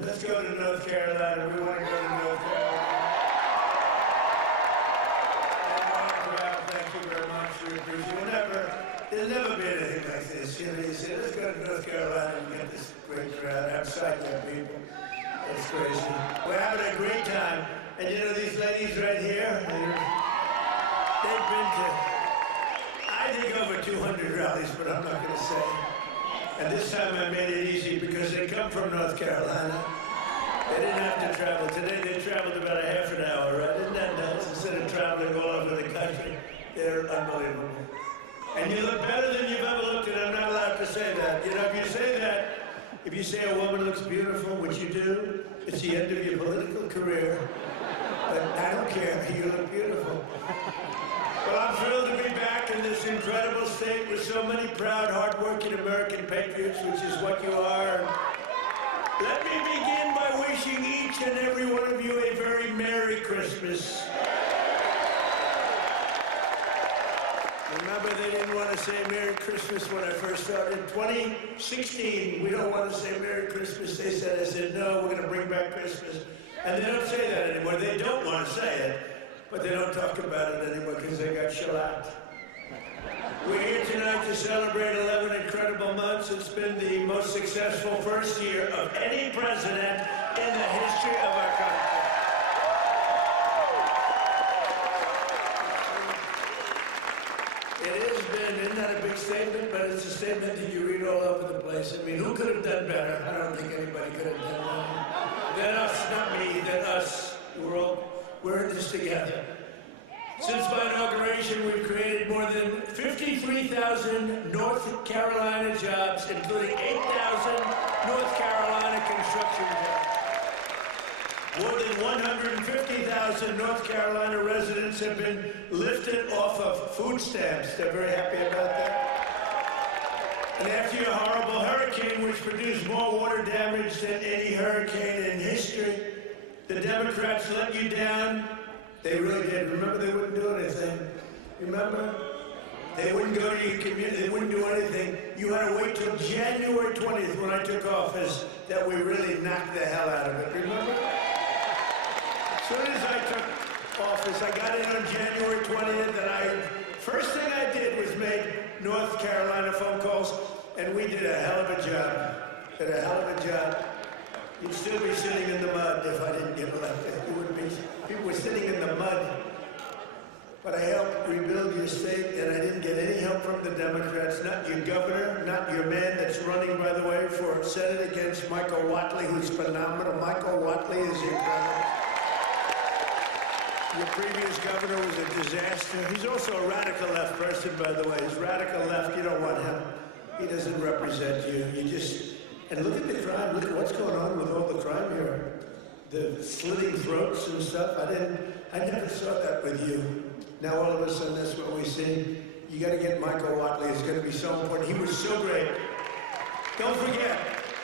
let's go to North Carolina. We want to go to North Carolina. Thank you very much. We appreciate it. There'll never be anything like this. You know, you say, let's go to North Carolina and get this great crowd outside there, people. That's crazy. We're having a great time. And you know these ladies right here? They've been to, I think, over 200 rallies, but I'm not going to say. And this time I made it easy because they come from North Carolina. They didn't have to travel. Today they traveled about a half an hour, right? Isn't that nuts? Instead of traveling all over the country. They're unbelievable. And you look better than you've ever looked, and I'm not allowed to say that. You know, if you say that, if you say a woman looks beautiful, which you do, it's the end of your political career. But I don't care, you look beautiful. Well, I'm thrilled to be back in this incredible state with so many proud, hard-working American patriots, which is what you are. Let me begin by wishing each and every one of you a very Merry Christmas. Remember, they didn't want to say Merry Christmas when I first started. 2016, we don't want to say Merry Christmas. They said, I said, no, we're going to bring back Christmas. And they don't say that anymore. They don't want to say it, but they don't talk about it anymore because they got shellacked. We're here tonight to celebrate 11 incredible months. It's been the most successful first year of any president in the history of our country. Isn't that a big statement? But it's a statement that you read all over the place. I mean, who could have done better? I don't think anybody could have done better. Than us, not me, than us. We're in this together. Since my inauguration, we've created more than 53,000 North Carolina jobs, including 8,000 North Carolina construction jobs. More than 150,000 North Carolina residents have been lifted off of food stamps. They're very happy about that. And after your horrible hurricane, which produced more water damage than any hurricane in history, the Democrats let you down. They really did. Remember, they wouldn't do anything. Remember? They wouldn't go to your community. They wouldn't do anything. You had to wait till January 20th when I took office that we really knocked the hell out of it. Remember? As soon as I took office, I got in on January 20th, and first thing I did was make North Carolina phone calls, and we did a hell of a job. Did a hell of a job. You'd still be sitting in the mud if I didn't get elected. You wouldn't be. People were sitting in the mud. But I helped rebuild your state, and I didn't get any help from the Democrats, not your governor, not your man that's running, by the way, for Senate against Michael Whatley, who's phenomenal. Michael Whatley is incredible. Your previous governor was a disaster. He's also a radical left person, by the way. He's radical left. You don't want him. He doesn't represent you. You just... And look at the crime. Look at what's going on with all the crime here. The slitting throats and stuff. I never saw that with you. Now all of a sudden that's what we see. You got to get Michael Whatley. It's going to be so important. He was so great. Don't forget,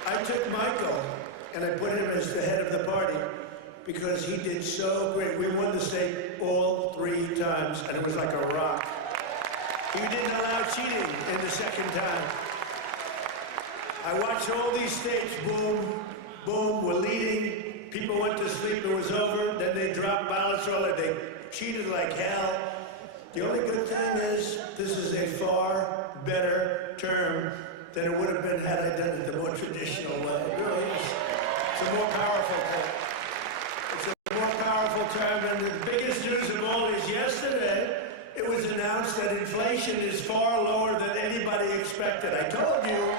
I took Michael and I put him as the head of the party because he did so great. We won the state all 3 times, and it was like a rock. He didn't allow cheating in the second time. I watched all these states, boom, boom, were leading. People went to sleep, it was over. Then they dropped ballots, they cheated like hell. The only good thing is, this is a far better term than it would have been had I done it the more traditional way. It really is. It's a more powerful thing. It's a more powerful term, and the biggest news of all is yesterday, it was announced that inflation is far lower than anybody expected. I told you.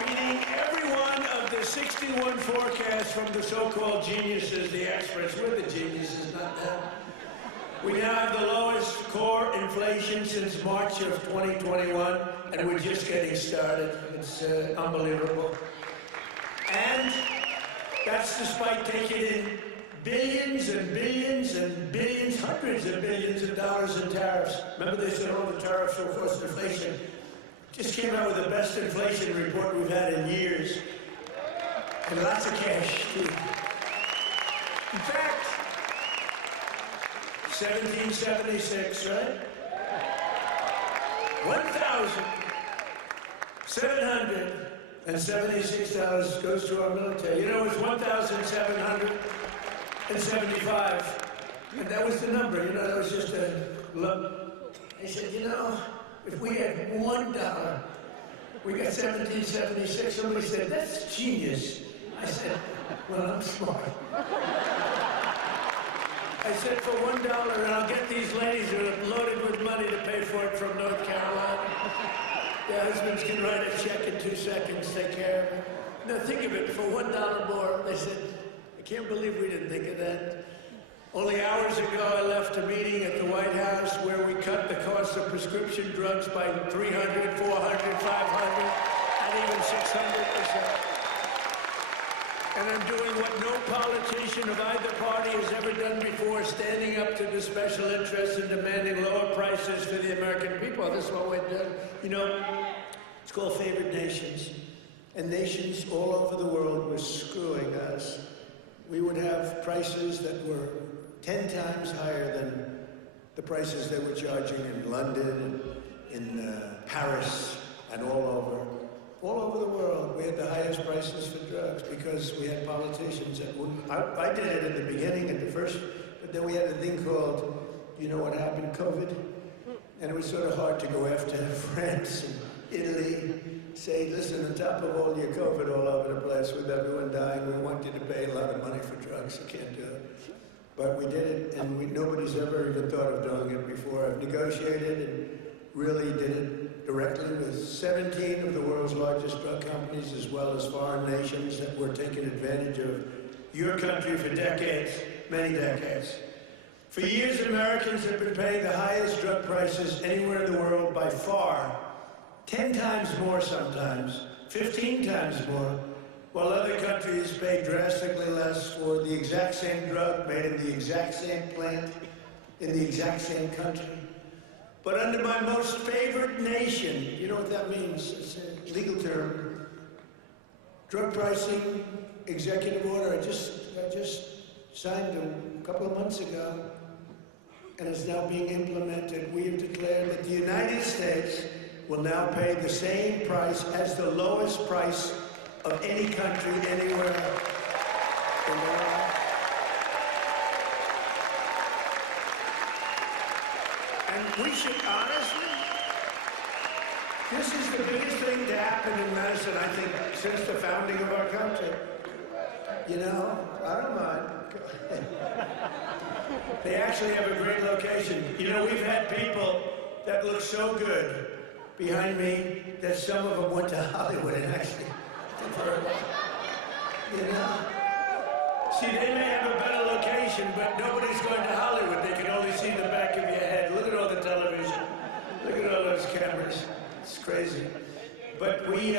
Beating every one of the 61 forecasts from the so-called geniuses, the experts. We're the geniuses, not them. We now have the lowest core inflation since March of 2021, and we're just getting started. It's unbelievable. And that's despite taking in billions and billions and billions, hundreds of billions of dollars in tariffs. Remember they said all the tariffs will cause inflation. Just came out with the best inflation report we've had in years. And lots of cash, too. In fact, 1776, right? 1,700 and $76 goes to our military. You know, it's 1,775. And that was the number, you know, that was just a lump. I said, you know, if we had $1, we got 1776. Somebody said, that's genius. I said, well, I'm smart. I said, for $1, and I'll get these ladies who are loaded with money to pay for it from North Carolina. Their husbands can write a check in 2 seconds, take care of it. Now think of it, for $1 more, they said, I can't believe we didn't think of that. Only hours ago, I left a meeting at the White House where we cut the cost of prescription drugs by 300, 400, 500, and even 600%. And I'm doing what no politician of either party has ever done before, standing up to the special interests and demanding lower prices for the American people. This is what we're doing. You know, it's called favored nations. And nations all over the world were screwing us. We would have prices that were 10 times higher than the prices they were charging in London, in Paris, and all over the world. We had the highest prices for drugs because we had politicians that wouldn't. I did it in the beginning, at the first, but then we had a thing called, you know what happened, COVID? And it was sort of hard to go after France and Italy, say, listen, on top of all your COVID all over the place with everyone dying, we want you to pay a lot of money for drugs. You can't do it. But we did it, and nobody's ever even thought of doing it before. I've negotiated and really did it directly with 17 of the world's largest drug companies, as well as foreign nations that were taking advantage of your country for decades, many decades. For years, Americans have been paying the highest drug prices anywhere in the world by far, 10 times more sometimes, 15 times more, while other countries pay drastically less for the exact same drug made in the exact same plant, in the exact same country. But under my most favored nation, you know what that means? It's a legal term. Drug pricing executive order, I just signed a couple of months ago, and it's now being implemented. We have declared that the United States will now pay the same price as the lowest price of any country anywhere in the world. And we should honestly, this is the biggest thing to happen in medicine, I think, since the founding of our country. You know, I don't mind. They actually have a great location. You know, we've had people that look so good behind me that some of them went to Hollywood and actually, you know. See, they may have a better location, but nobody's going to Hollywood. They can only see the back of your head. Look at all the television. Look at all those cameras. It's crazy. But we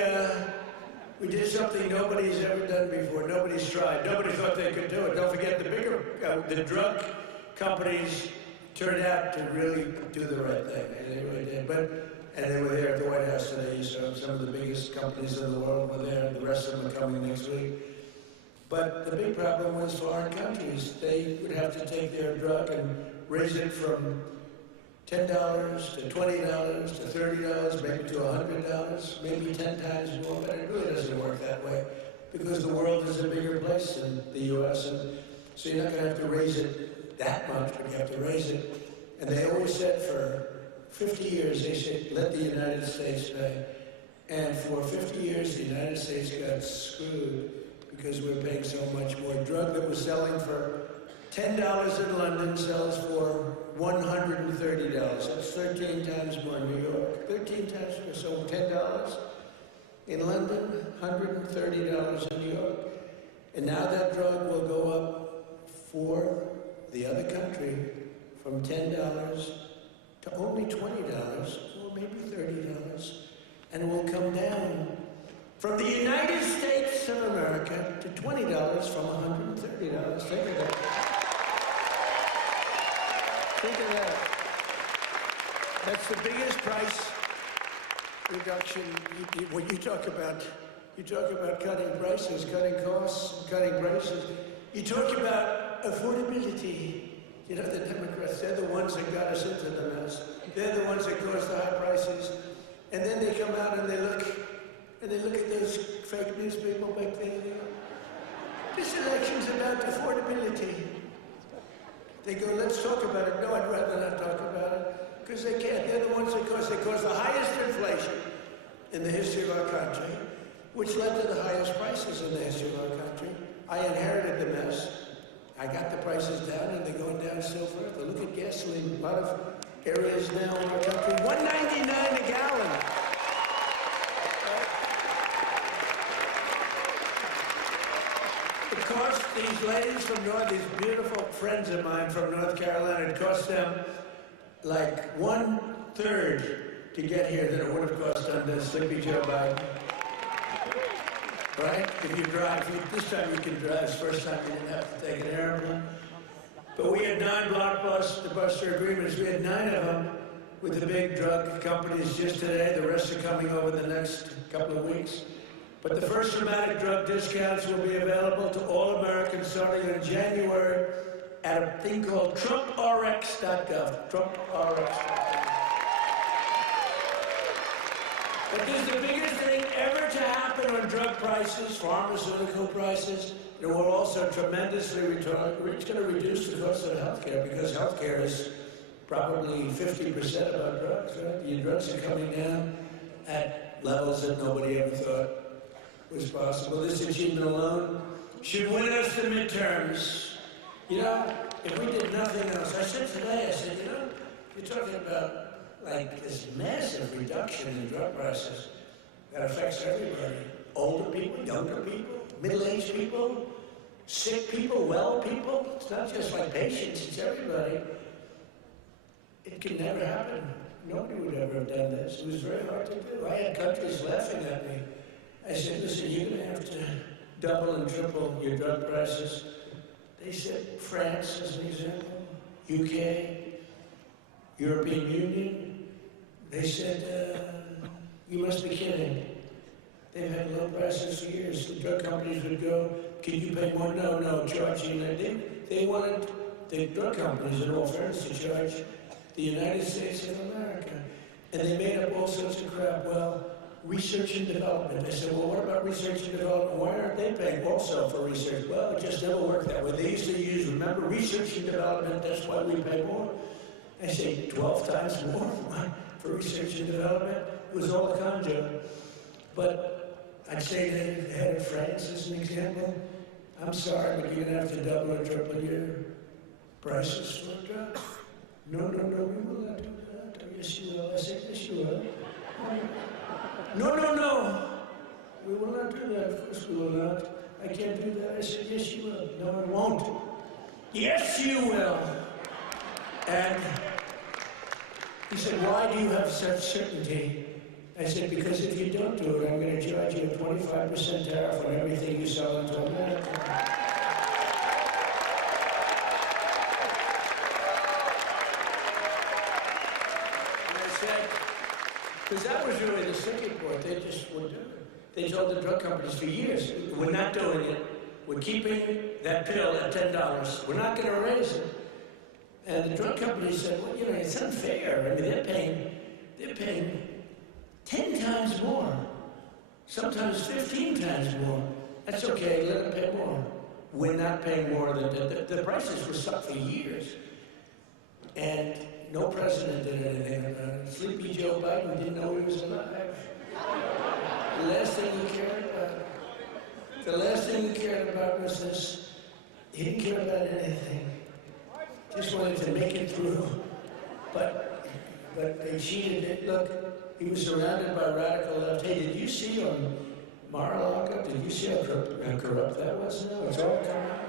did something nobody's ever done before. Nobody's tried. Nobody thought they could do it. Don't forget the drug companies turned out to really do the right thing. They really did. And they were there at the White House today, so some of the biggest companies in the world were there, and the rest of them are coming next week. But the big problem was foreign countries. They would have to take their drug and raise it from $10 to $20 to $30, maybe to $100, maybe 10 times more, but it really doesn't work that way because the world is a bigger place than the U.S., and so you're not going to have to raise it that much, but you have to raise it. And they always said for 50 years, they said, let the United States pay. And for 50 years, the United States got screwed because we're paying so much more. Drug that was selling for $10 in London sells for $130. That's 13 times more in New York. 13 times more, so $10 in London, $130 in New York. And now that drug will go up for the other country from $10 to only $20 or maybe $30. And it will come down from the United States of America to $20 from $130. Think of that. Think of that. That's the biggest price reduction. When you talk about cutting prices, cutting costs, cutting prices. You talk about affordability. You know, the Democrats, they're the ones that got us into the mess. They're the ones that caused the high prices. And then they come out and they look and they look at those fake news people back there. This election's about affordability. They go, let's talk about it. No, I'd rather not talk about it, because they can't. They're the ones that cause the highest inflation in the history of our country, which led to the highest prices in the history of our country. I inherited the mess. I got the prices down, and they're going down still further. Look at gasoline. A lot of areas now in our country, $1.99 a gallon. It cost these ladies from these beautiful friends of mine from North Carolina, it cost them like 1/3 to get here than it would have cost under Sleepy Joe Biden. Right? If you drive, this time you can drive. It's the first time you didn't have to take an airplane. But we had 9 blockbuster agreements. We had 9 of them with the big drug companies just today. The rest are coming over the next couple of weeks. But the first dramatic drug discounts will be available to all Americans starting in January at a thing called TrumpRx.gov. TrumpRx.gov. But this is the biggest thing ever to happen on drug prices, pharmaceutical prices. It will also tremendously it's going to reduce the cost of healthcare, because healthcare is probably 50% of our drugs, right? Your drugs are coming down at levels that nobody ever thought was possible. This achievement alone should win us the midterms. You know, if we did nothing else, I said today, you're talking about like this massive reduction in drug prices that affects everybody. Older people, younger people, middle-aged people, sick people, well people. It's not just like patients, it's everybody. It could never happen. Nobody would ever have done this. It was very hard to do. I had countries laughing at me. I said, listen, you're going to have to double and triple your drug prices. They said, France, as an example, UK, European Union. They said, you must be kidding. They've had low prices for years. The drug companies would go, can you pay more? No, charging. They wanted the drug companies, in all fairness, to charge the United States of America. And they made up all sorts of crap. Well, research and development. They said, well, what about research and development? Why aren't they paying also for research? Well, it just never worked that way. They used to use, remember, research and development, that's why we pay more. I say 12 times more for research and development. It was all a con job. But I'd say that the head of France, as an example, I'm sorry, but you're going to have to double or triple your prices for drugs. No, we will not do that. Oh, yes, you will. I said, yes, you will. No. We will not do that. Of course we will not. I can't do that. I said, yes, you will. No, I won't. Yes, you will. And he said, why do you have such certainty? I said, because if you don't do it, I'm going to charge you a 25% tariff on everything you sell into America. Because that was really the sticking point. They just wouldn't do it. They told the drug companies for years, we're not doing it. We're keeping that pill at $10. We're not going to raise it. And the drug companies said, well, you know, it's unfair. I mean, they're paying 10 times more, sometimes 15 times more. That's okay, let them pay more. We're not paying more than the prices were stuck for years. And no president did anything about it. Sleepy Joe Biden didn't know he was alive. The last thing he cared about was this. He didn't care about anything. Just wanted to make it through. But they cheated it. Look, he was surrounded by radical left. Hey, did you see on Mar-a-Lago, did you see how corrupt that was? No, it's all coming out.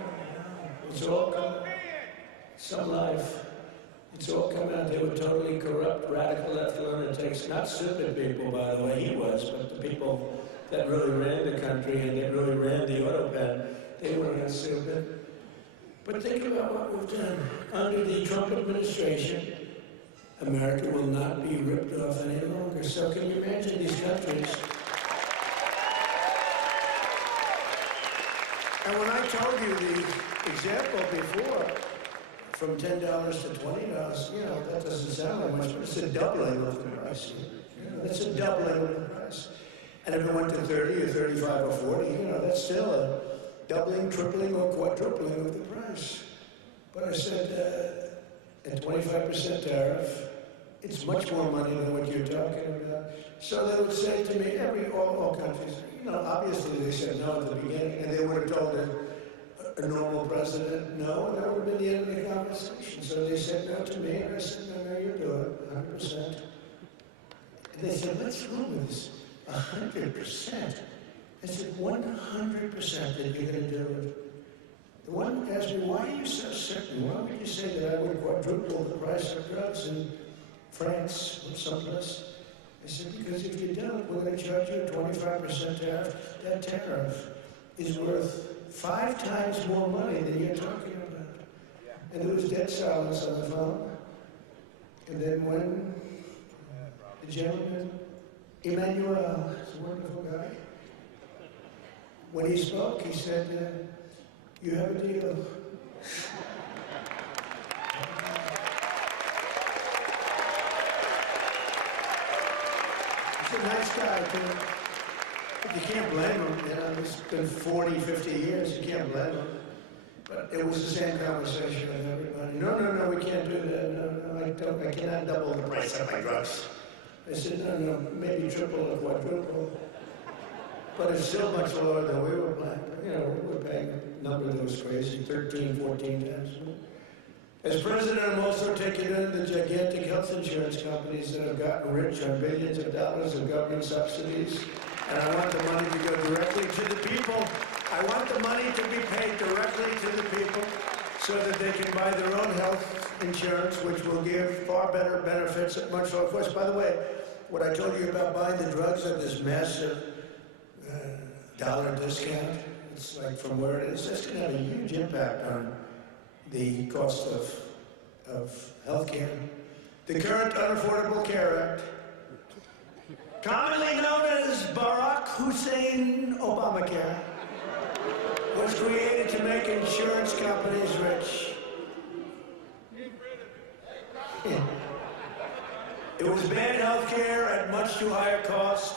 It's all coming out. Some life. It's all come out. They were totally corrupt, radical left lunatics. Not stupid people, by the way, he was, but the people that really ran the country and that really ran the auto pen, they were not stupid. But think about what we've done. Under the Trump administration, America will not be ripped off any longer. So can you imagine these countries? And when I told you the example before, from $10 to $20, you know, that doesn't sound like much, but it's a doubling of the price. You know, that's a doubling of the price. And if it went to 30 or 35 or 40, you know, that's still a doubling, tripling, or quadrupling of the price. But I said, at 25% tariff, it's much more money than what you're talking about. So they would say to me, all countries, you know, obviously they said no at the beginning, and they would have told a normal president no, and that would have been the end of the conversation. So they said no to me, and I said, no, you do it, 100%. And they said, what's wrong with this? 100%. I said, 100% that you're going to do it. The one asked me, why are you so certain? Why would you say that I would quadruple the price of drugs in France or someplace? I said, because if you don't, we're going to charge you a 25% tariff. That tariff is worth 5 times more money than you're talking about. And there was dead silence on the phone. And then when the gentleman, Emmanuel, is a wonderful guy, when he spoke, he said, you have a deal. He's a nice guy, too. But you can't blame him. You know, it's been 40, 50 years. You can't blame him. But it was the same conversation with everybody. No, we can't do that. No, I cannot double the price of my drugs. I said, no, maybe triple or quadruple. But it's still much lower than we were paying. You know, we were paying a number that was crazy, 13, 14 times. As president, I'm also taking in the gigantic health insurance companies that have gotten rich on billions of dollars of government subsidies. And I want the money to go directly to the people. I want the money to be paid directly to the people so that they can buy their own health insurance, which will give far better benefits at much lower cost. By the way, what I told you about buying the drugs at this massive dollar discount, it's like from where it is, that's going to have a huge impact on the cost of health care. The current Unaffordable Care Act, commonly known as Barack Hussein Obamacare, was created to make insurance companies rich. Yeah. It was bad health care at much too high a cost,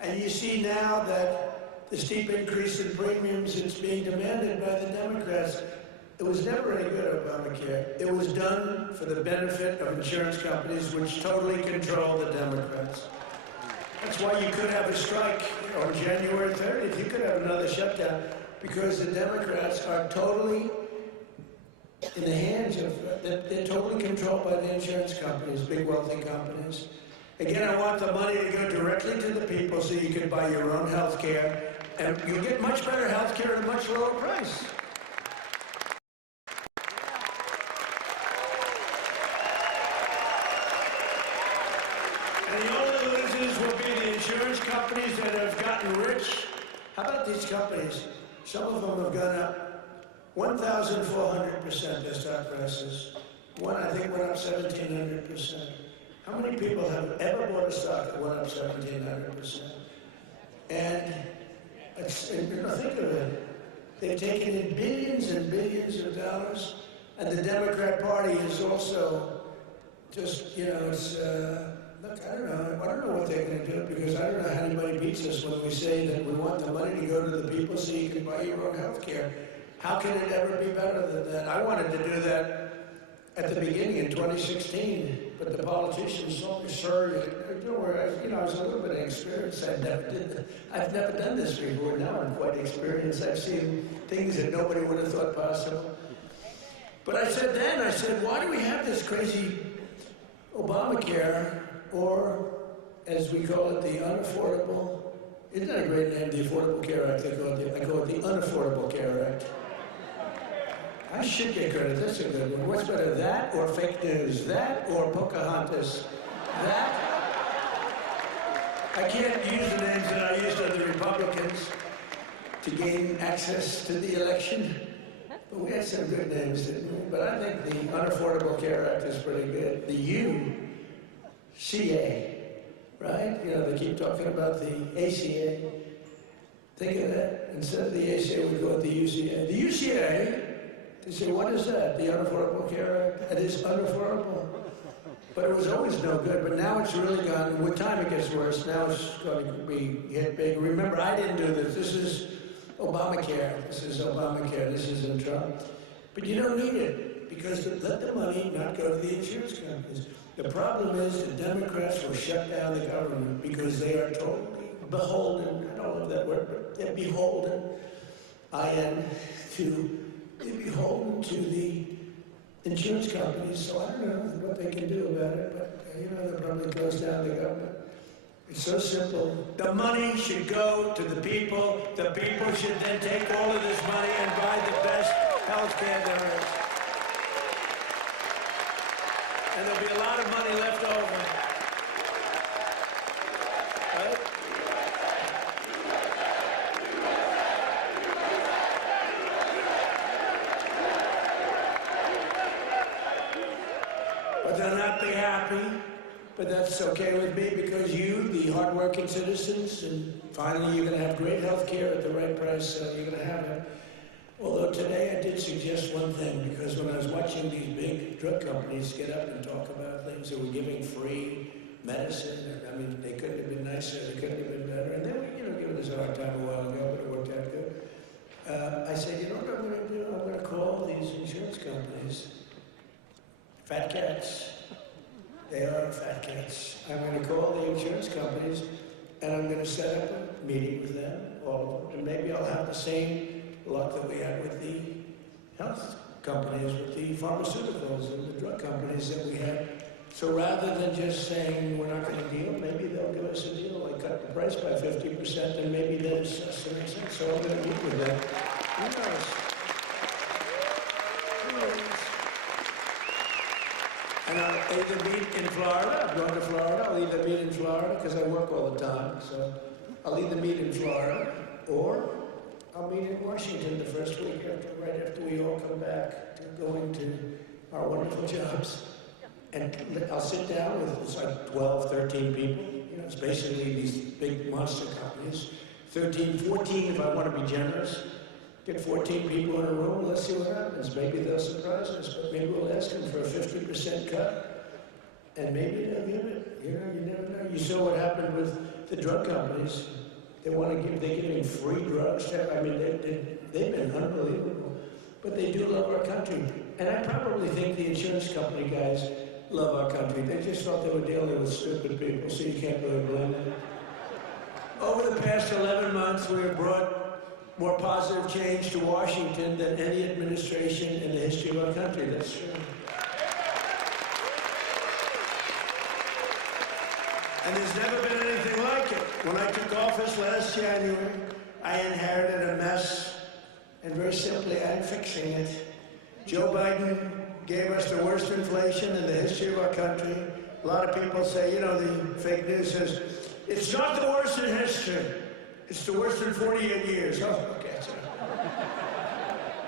and you see now that the steep increase in premiums is being demanded by the Democrats. It was never any good, Obamacare. It was done for the benefit of insurance companies, which totally control the Democrats. That's why you could have a strike on January 30th. You could have another shutdown, because the Democrats are totally in the hands of, they're totally controlled by the insurance companies, big wealthy companies. Again, I want the money to go directly to the people so you can buy your own health care, and you'll get much better health care at a much lower price. And the only losers will be the insurance companies that have gotten rich. How about these companies? Some of them have gone up 1,400%, their stock prices. One, I think, went up 1,700%. How many people have ever bought a stock that went up 1,700%? And think of it. They've taken in billions and billions of dollars, and the Democrat Party is also just, you know, it's, look, I don't know what they're going to do, because I don't know how anybody beats us when we say that we want the money to go to the people so you can buy your own health care. How can it ever be better than that? I wanted to do that at the beginning in 2016, but the politicians told me, sir, don't worry, you know, I was a little bit inexperienced. I've never done this before. Now I'm quite experienced. I've seen things that nobody would have thought possible. But I said, why do we have this crazy Obamacare, or as we call it, the unaffordable, isn't that a great name, the Affordable Care Act? I call it the Unaffordable Care Act. I should get credit. That's a good one. What's better, that or fake news? That or Pocahontas? That? I can't use the names that I used on the Republicans to gain access to the election. But we had some good names, didn't we? But I think the Unaffordable Care Act is pretty good. The UCA, right? You know, they keep talking about the ACA. Think of that. Instead of the ACA, we go with the UCA. The UCA, they say, what is that? The Unaffordable Care Act? It is unaffordable. But it was always no good. But now it's really gone. With time it gets worse. Now it's going to be hit big. Remember, I didn't do this. This is Obamacare. This is Obamacare. This isn't Trump. But you don't need it because let the money not go to the insurance companies. The problem is the Democrats will shut down the government because they are totally beholden. I don't love that word, but they're beholden. They're beholden to the insurance companies. So I don't know what they can do about it, but the probably goes down the government. It's so simple. The money should go to the people. The people should then take all of this money and buy the best health care there is. And there'll be a lot of money left over. Right? But they'll not be happy. But that's okay with me because you, the hardworking citizens, and finally you're going to have great health care at the right price, so you're going to have it. Although today I did suggest one thing, because when I was watching these big drug companies get up and talk about things that were giving free medicine, I mean, they couldn't have been nicer, they couldn't have been better, and they were, giving us a hard time a while ago, but it worked out good. I said, you know what I'm going to do? I'm going to call these insurance companies fat cats. They are fat cats. I'm going to call the insurance companies, and I'm going to set up a meeting with them, all of them, and maybe I'll have the same luck that we had with the health companies, with the pharmaceuticals and the drug companies that we had. So rather than just saying we're not going to deal, maybe they'll give us a deal, like cut the price by 50%, and maybe that's to make sense. So I'm going to meet with them. Who knows? Who knows? And I'll either meet in Florida. I'm going to Florida. I'll either meet in Florida because I work all the time. So I'll either meet in Florida or I'll meet in Washington the first week right after we all come back to going to our wonderful jobs. And I'll sit down with, it's like 12, 13 people. It's basically these big monster companies. 13, 14 if I want to be generous. Get 14 people in a room, let's see what happens. Maybe they'll surprise us, but maybe we'll ask them for a 50% cut. And maybe they'll give it. You never know. You saw what happened with the drug companies. They're giving free drugs. I mean, they've been unbelievable. But they do love our country. And I probably think the insurance company guys love our country. They just thought they were dealing with stupid people, so you can't really blame them. Over the past 11 months, we have brought more positive change to Washington than any administration in the history of our country. That's true. And there's never been anything like it. When I took office last January, I inherited a mess, and very simply, I'm fixing it. Joe Biden gave us the worst inflation in the history of our country. A lot of people say, the fake news says, it's not the worst in history. It's the worst in 48 years. Oh, okay.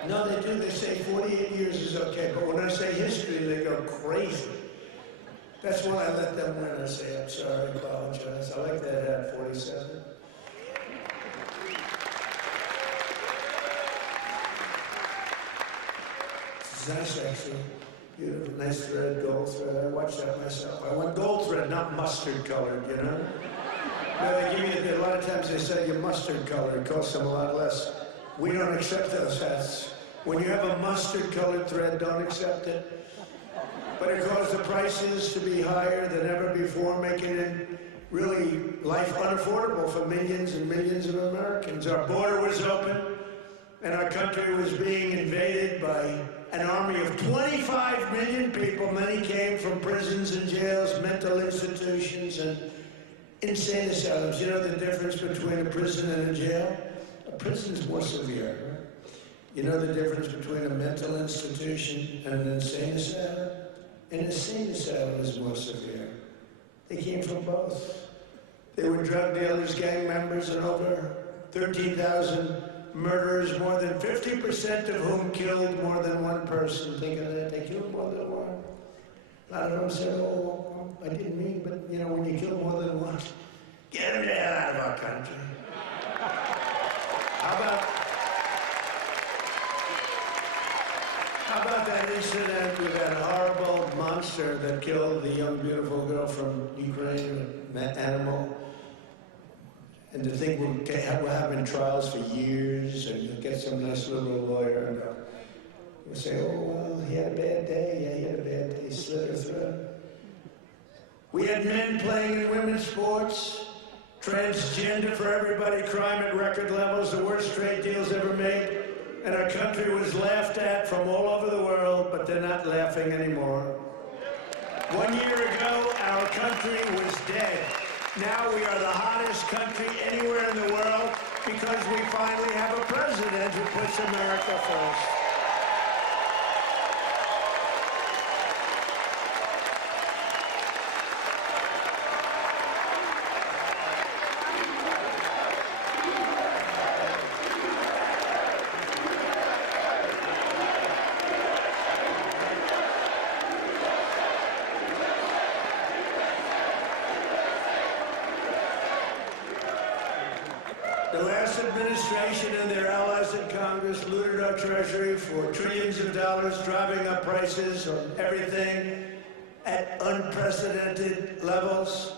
No, they do. They say 48 years is okay. But when I say history, they go crazy. That's why I let them win. I say, I'm sorry, I apologize. I like that hat, 47. It's nice, actually. Beautiful, nice thread, gold thread. I watched that myself. I want gold thread, not mustard colored, They give you, a lot of times they say you're mustard colored, it costs them a lot less. We don't accept those hats. When you have a mustard colored thread, don't accept it. But it caused the prices to be higher than ever before, making it really life unaffordable for millions and millions of Americans. Our border was open, and our country was being invaded by an army of 25 million people. Many came from prisons and jails, mental institutions, and insane asylums. You know the difference between a prison and a jail? A prison's more severe. Right? You know the difference between a mental institution and an insane asylum? An insane asylum is more severe. They came from both. They were drug dealers, gang members, and over 13,000 murderers, more than 50% of whom killed more than one person. Think of that. They killed more than one. A lot of them said, oh, I didn't mean, but when you kill more than one, get them the hell out of our country. How about that incident with that horrible monster that killed the young, beautiful girl from Ukraine, an animal. And to think we're having trials for years, and you'll get some nice liberal lawyer, and we'll say, oh, well, he had a bad day. Yeah, he had a bad day. He slit her throat. We had men playing in women's sports, transgender for everybody, crime at record levels, the worst trade deals ever made. And our country was laughed at from all over the world, but they're not laughing anymore. 1 year ago, our country was dead. Now we are the hottest country anywhere in the world because we finally have a president who puts America first. The last administration and their allies in Congress looted our treasury for trillions of dollars, driving up prices on everything at unprecedented levels.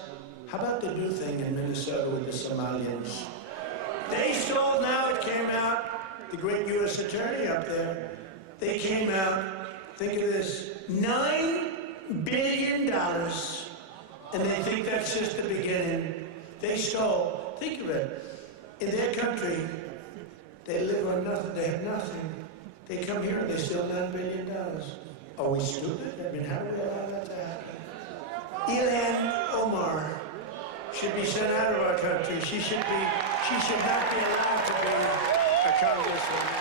How about the new thing in Minnesota with the Somalians? They stole, now it came out, the great U.S. attorney up there, they came out, think of this, $9 billion, and they think that's just the beginning. They stole, think of it. In their country, they live on nothing, they have nothing. They come here and they steal $9 billion. Are we stupid? I mean, how do we allow that to happen? Ilhan Omar should be sent out of our country. She should not be allowed to be a congresswoman.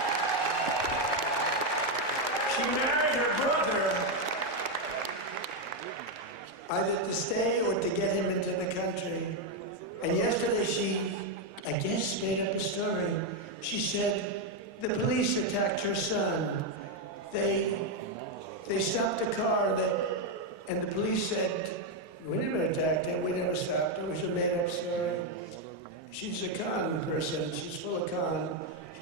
She married her brother either to stay or to get him into the country. And yesterday she, I guess, made up a story. She said the police attacked her son. They stopped the car, and the police said, we never attacked him, we never stopped her. It was a made-up story. She's a con person, she's full of con.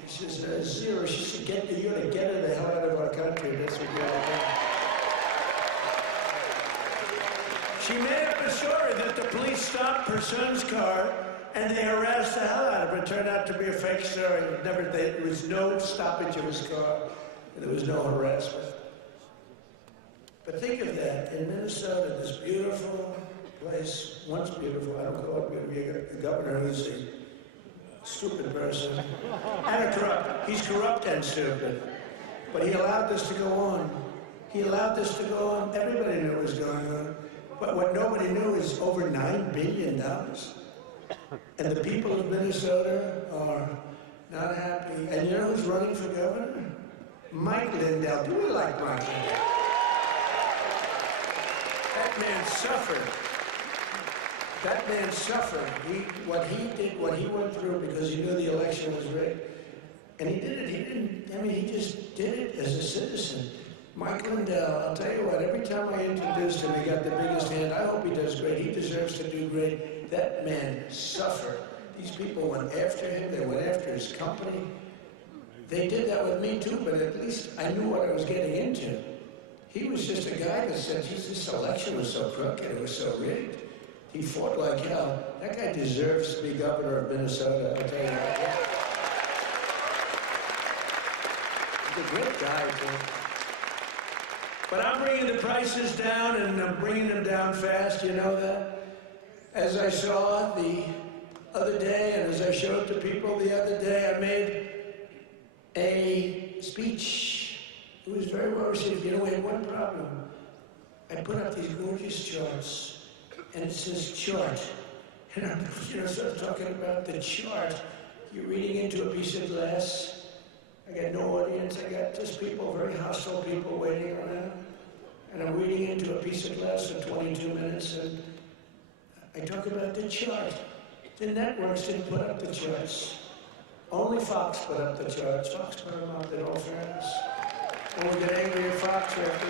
She says, zero. She said, you ought to get her the hell out of our country. That's what you ought to do. She made up a story that the police stopped her son's car, and they harassed the hell out of her. It turned out to be a fake story. There was no stoppage of his car. There was no harassment. But think of that. In Minnesota, this beautiful place, once beautiful, I don't call it beautiful, you got the governor who's a stupid person, and a corrupt. He's corrupt and stupid. But he allowed this to go on. He allowed this to go on. Everybody knew what was going on. But what nobody knew is over $9 billion. And the people of Minnesota are not happy. And you know who's running for governor? Mike Lindell. Do we like Mike Lindell? That man suffered. That man suffered. What he did, what he went through because he knew the election was rigged. And he did it, he just did it as a citizen. Mike Lindell, I'll tell you what, every time I introduced him, he got the biggest hand. I hope he does great. He deserves to do great. That man suffered. These people went after him. They went after his company. They did that with me too, but at least I knew what I was getting into. He was just a guy that said, geez, this election was so crooked, it was so rigged. He fought like hell. That guy deserves to be governor of Minnesota, I'll tell you that. He's a great guy, too. But I'm bringing the prices down, and I'm bringing them down fast, you know that? As I saw the other day, and as I showed to people the other day, I made a speech. It was very well received. You know, we had one problem. I put up these gorgeous charts, and it says chart. And I'm, sort of talking about the chart. You're reading into a piece of glass. I got no audience. I got just people, very hostile people waiting around. And I'm reading into a piece of glass for 22 minutes, and I talk about the chart. The networks didn't put up the charts. Only Fox put up the charts. Fox put them up, in all fairness. And we got angry at Fox after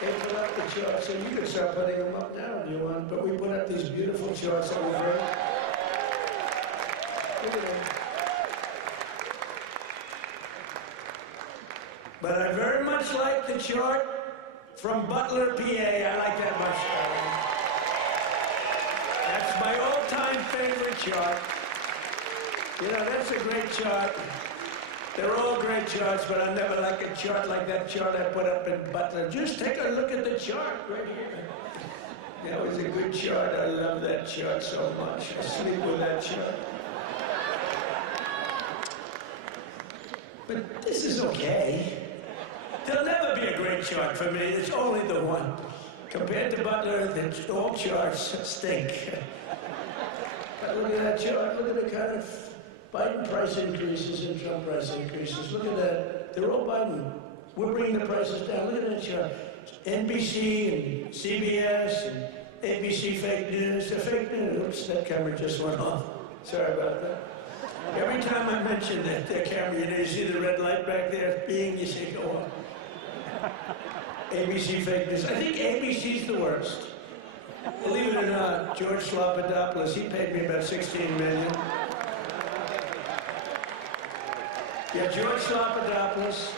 they put up the charts, and you can start putting them up now if you want, but we put up these beautiful charts that were very... Look at them. But I very much much like the chart from Butler, PA. I like that much better. That's my all-time favorite chart. You know, that's a great chart. They're all great charts, but I never like a chart like that chart I put up in Butler. Just take a look at the chart right here. That was a good chart. I love that chart so much. I sleep with that chart. But this is okay. There'll never be a great chart for me. It's only the one. Compared to Butler, all charts stink. But look at that chart. Look at the kind of Biden price increases and Trump price increases. Look at that. They're all Biden. We're bringing the prices down. Look at that chart. NBC and CBS and ABC fake news. They're fake news. Oops, that camera just went off. Sorry about that. Every time I mention that camera, you know, you see the red light back there being, you say, go on. ABC fake news. I think ABC's the worst. Believe it or not, George Papadopoulos, he paid me about $16 million. Yeah, George Papadopoulos.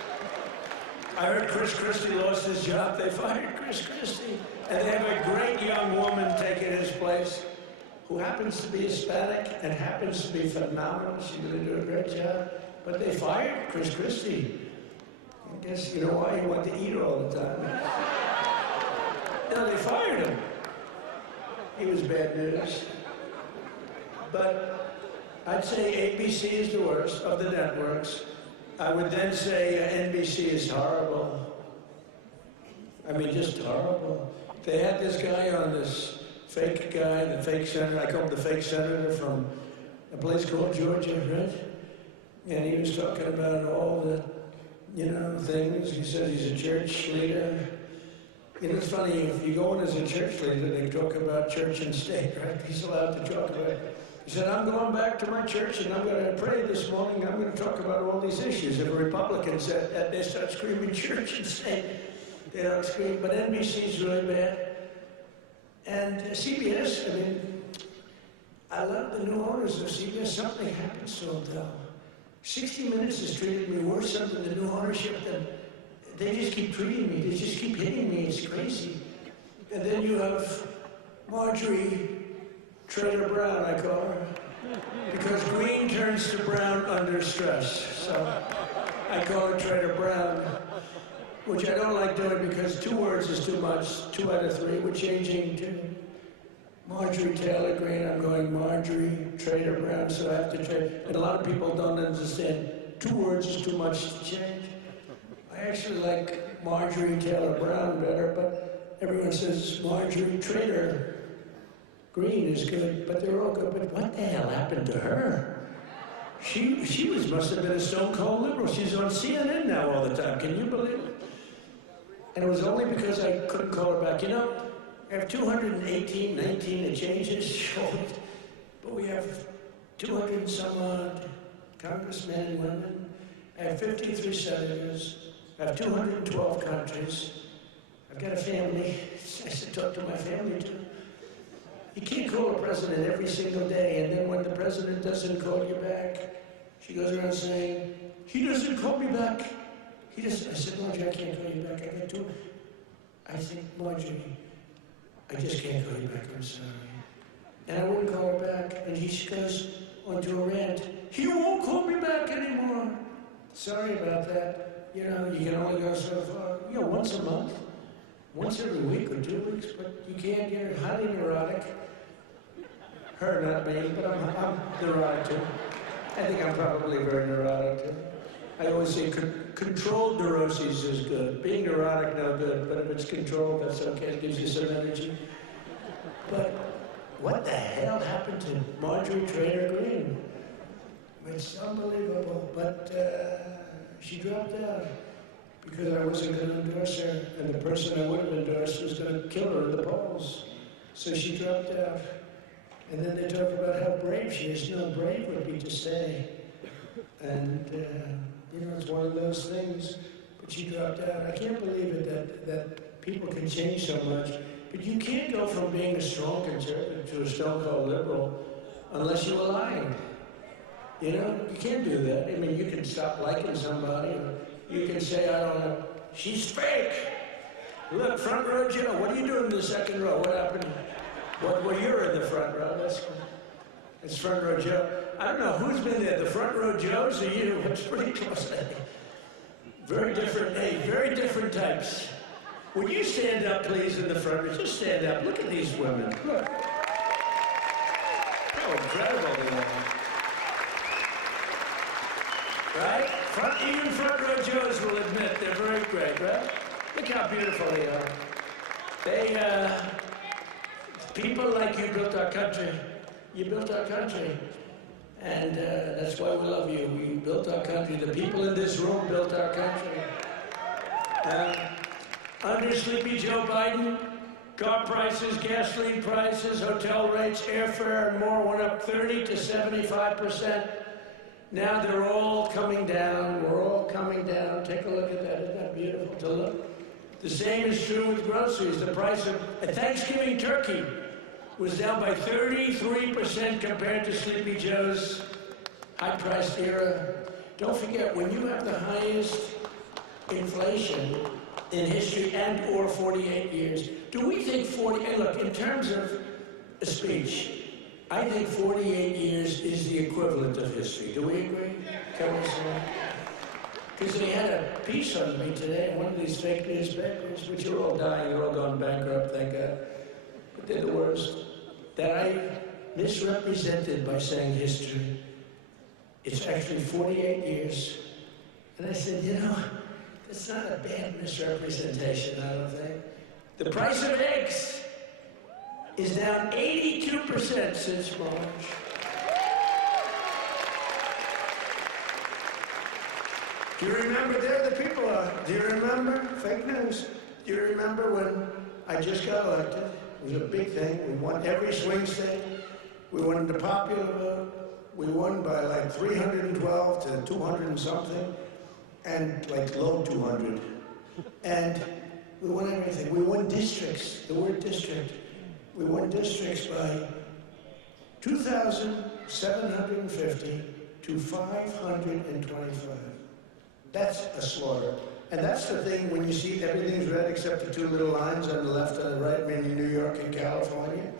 I heard Chris Christie lost his job. They fired Chris Christie. And they have a great young woman taking his place who happens to be Hispanic and happens to be phenomenal. She's going to do a great job. But they fired Chris Christie. I guess you know why? He wanted to eat all the time. No, they fired him. He was bad news. But I'd say ABC is the worst of the networks. I would then say NBC is horrible. I mean, just horrible. They had this guy on, this fake guy, the fake senator. I call him the fake senator from a place called Georgia, right? And he was talking about all the, you know, things. He said he's a church leader. You know, it's funny, if you go in as a church leader, they talk about church and state, right? He's allowed to talk about it. He said, I'm going back to my church and I'm going to pray this morning. I'm going to talk about all these issues. If a Republican said that, they start screaming church and state. They don't scream, but NBC's really bad. And CBS, I mean, I love the new owners of CBS. Something happens to them, though. 60 Minutes has treated me worse under the new ownership than they just keep treating me. They just keep hitting me. It's crazy. And then you have Marjorie Trader Brown, I call her, because green turns to brown under stress. So I call her Trader Brown, which I don't like doing because 2 words is too much. 2 out of 3. We're changing to Marjorie Taylor Greene. I'm going Marjorie Trader Brown, so I have to trade. And a lot of people don't understand 2 words is too much to change. I actually like Marjorie Taylor Brown better, but everyone says Marjorie Trader Greene is good, but they're all good. But what the hell happened to her? She must have been a stone-cold liberal. She's on CNN now all the time. Can you believe it? And it was only because I couldn't call her back. You know, I have 218, 19 and changes, but we have 200 and some odd congressmen and women. I have 53 senators. I have 212 countries. I've got a family. I should talk to my family too. You can't call a president every single day, and then when the president doesn't call you back, she goes around saying, he doesn't call me back. He doesn't. I said, Marjorie, I can't call you back. I got 2. I said, Marjorie, I just can't call you back. I'm sorry. And I wouldn't call her back, and she goes onto a rant. He won't call me back anymore. Sorry about that. You know, you can only go so far. You know, once a month, once every week or 2 weeks, but you can't. You're highly neurotic. Her, not me, but I'm neurotic too. I think I'm probably very neurotic too. I always say controlled neuroses is good. Being neurotic, no good, but if it's controlled, that's okay. It gives you some energy. But what the hell happened to Marjorie Trader Greene? It's unbelievable, but she dropped out because I wasn't going to endorse her, and the person I would have endorsed was going to kill her in the polls. So she dropped out. And then they talk about how brave she is. You know, brave would be to stay. And, you know, it's one of those things. But she dropped out. I can't believe it that people can change so much. But you can't go from being a strong conservative to a stone-cold liberal unless you align. You know, you can't do that. I mean, you can stop liking somebody. Or you can say, I don't have she's fake. Look, front row Joe, what are you doing in the second row? What happened? Well, you're in the front row. That's front row Joe. I don't know who's been there, the front row Joes or you? It's pretty close. Very different, very different types. Would you stand up, please, in the front row? Just stand up. Look at these women. Look. How incredible they are. Right? Even front row Joes will admit they're very great, right? Look how beautiful they are. People like you built our country. You built our country. And that's why we love you. We built our country. The people in this room built our country. Under Sleepy Joe Biden, car prices, gasoline prices, hotel rates, airfare, and more went up 30 to 75%. Now they're all coming down. We're all coming down. Take a look at that. Isn't that beautiful to look? The same is true with groceries. The price of a Thanksgiving turkey was down by 33% compared to Sleepy Joe's high-priced era. Don't forget, when you have the highest inflation in history and or 48 years, do we think and look, in terms of a speech, I think 48 years is the equivalent of history. Do we agree? Can we say? Because they had a piece on me today in one of these fake newspapers, which are all dying, they're all gone bankrupt, thank God. But they're the worst. That I misrepresented by saying history. It's actually 48 years. And I said, you know, that's not a bad misrepresentation, I don't think. The price of eggs is down 82% since March. Do you remember, there the people are, do you remember, fake news, do you remember when I just got elected? It was a big thing. We won every swing state. We won the popular vote. We won by like 312 to 200 and something, and like low 200. And we won everything. We won districts, the word district. We won districts by 2,750 to 525. That's a slaughter. And that's the thing when you see everything's red except the two little lines on the left and the right, meaning New York and California.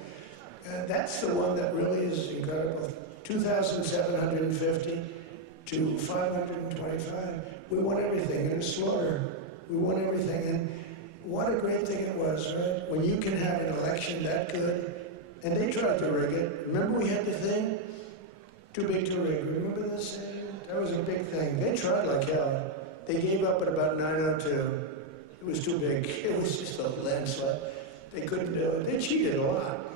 That's the one that really is incredible. 2,750 to 525. We won everything in a slaughter. We won everything. And what a great thing it was, right? When you can have an election that good. And they tried to rig it. Remember we had the thing? Too big to rig. Remember this thing? That was a big thing. They tried like hell. They gave up at about 9:02. It was too big. It was just a landslide. They couldn't do it. They cheated a lot.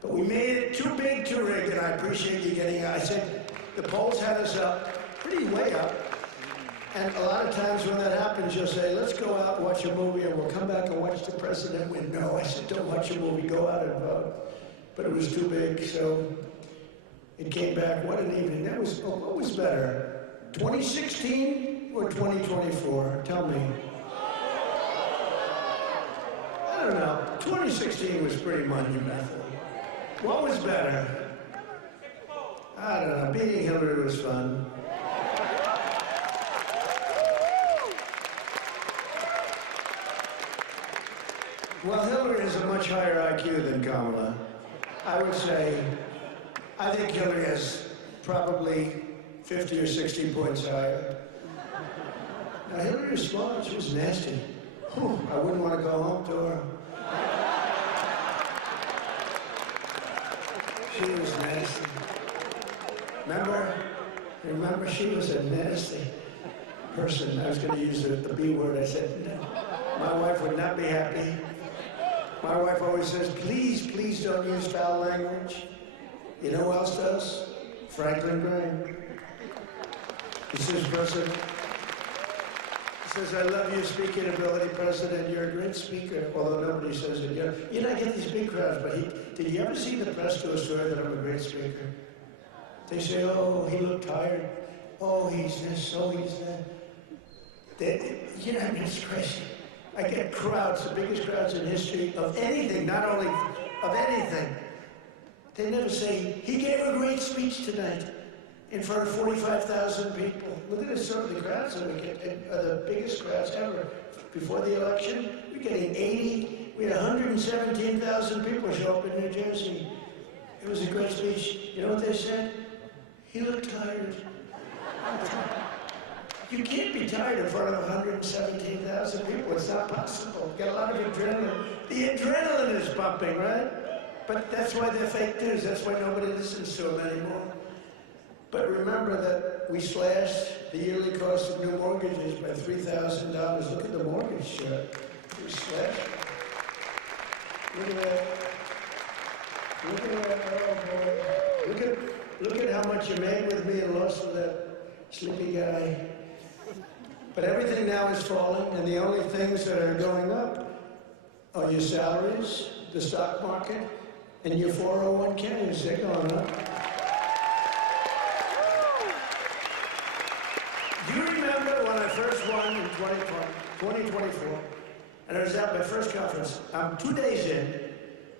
But we made it too big to rig, and I appreciate you getting out. I said, the polls had us up, pretty way up. And a lot of times when that happens, you'll say, let's go out and watch a movie, and we'll come back and watch the president win. No, I said, don't watch a movie, go out and vote. But it was too big, so it came back. What an evening. That was, what was better, 2016 or 2024? Tell me. I don't know. 2016 was pretty monumental. What was better? I don't know. Beating Hillary was fun. Well, Hillary has a much higher IQ than Kamala. I would say, I think Hillary has probably 50 or 60 points higher. Now, Hillary was smart. She was nasty. Whew, I wouldn't want to go home to her. She was nasty. Remember, she was a nasty person. I was going to use the B word. I said, no. My wife would not be happy. My wife always says, please, please don't use foul language. You know who else does? Franklin Graham. He says, President, I love your speaking ability, President. You're a great speaker. Although nobody says it. You know, I get these big crowds, but did you ever see the press do a story that I'm a great speaker? They say, oh, he looked tired. Oh, he's this, oh, he's that. You know, I mean, it's crazy. I get crowds, the biggest crowds in history of anything, not only of anything. They never say, he gave a great speech tonight in front of 45,000 people. Look at some of the crowds that we get, are the biggest crowds ever. before the election. We're getting 80, we had 117,000 people show up in New Jersey. It was a great speech. You know what they said? He looked tired. You can't be tired in front of 117,000 people. It's not possible. Got a lot of adrenaline. The adrenaline is pumping, right? But that's why they're fake news. That's why nobody listens to them anymore. But remember that we slashed the yearly cost of new mortgages by $3,000. Look at the mortgage chart. We slashed. Look at that. Look at that. Oh boy. Look at how much you made with me and lost with that sleepy guy. But everything now is falling, and the only things that are going up are your salaries, the stock market, and your 401ks. They're going up. Do you remember when I first won in 2024, and I was at my first conference? I'm 2 days in.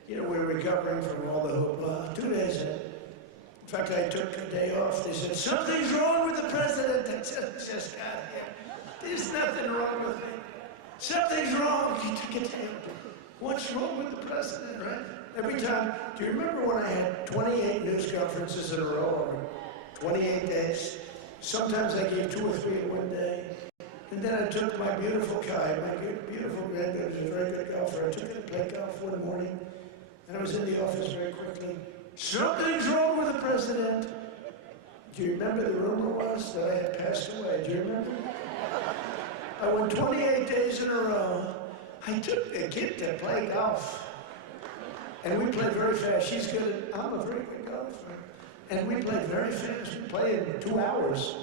You know, we're recovering from all the hoopla. 2 days in. In fact, I took a day off. They said, something's wrong with the president. I just got here. There's nothing wrong with me. Something's wrong. He took a day off. What's wrong with the president, right? Every time, do you remember when I had 28 news conferences in a row over 28 days? Sometimes I gave 2 or 3 in one day. And then I took my beautiful Kai, my beautiful granddaughter, who's a very good golfer. I took her to play golf one morning, and I was in the office very quickly. Something's wrong with the president. Do you remember the rumor was that I had passed away? Do you remember? I won 28 days in a row. I took the kid to play golf. And we played very fast. She's good. I'm a very good golfer. And we played very fast. We played in 2 hours.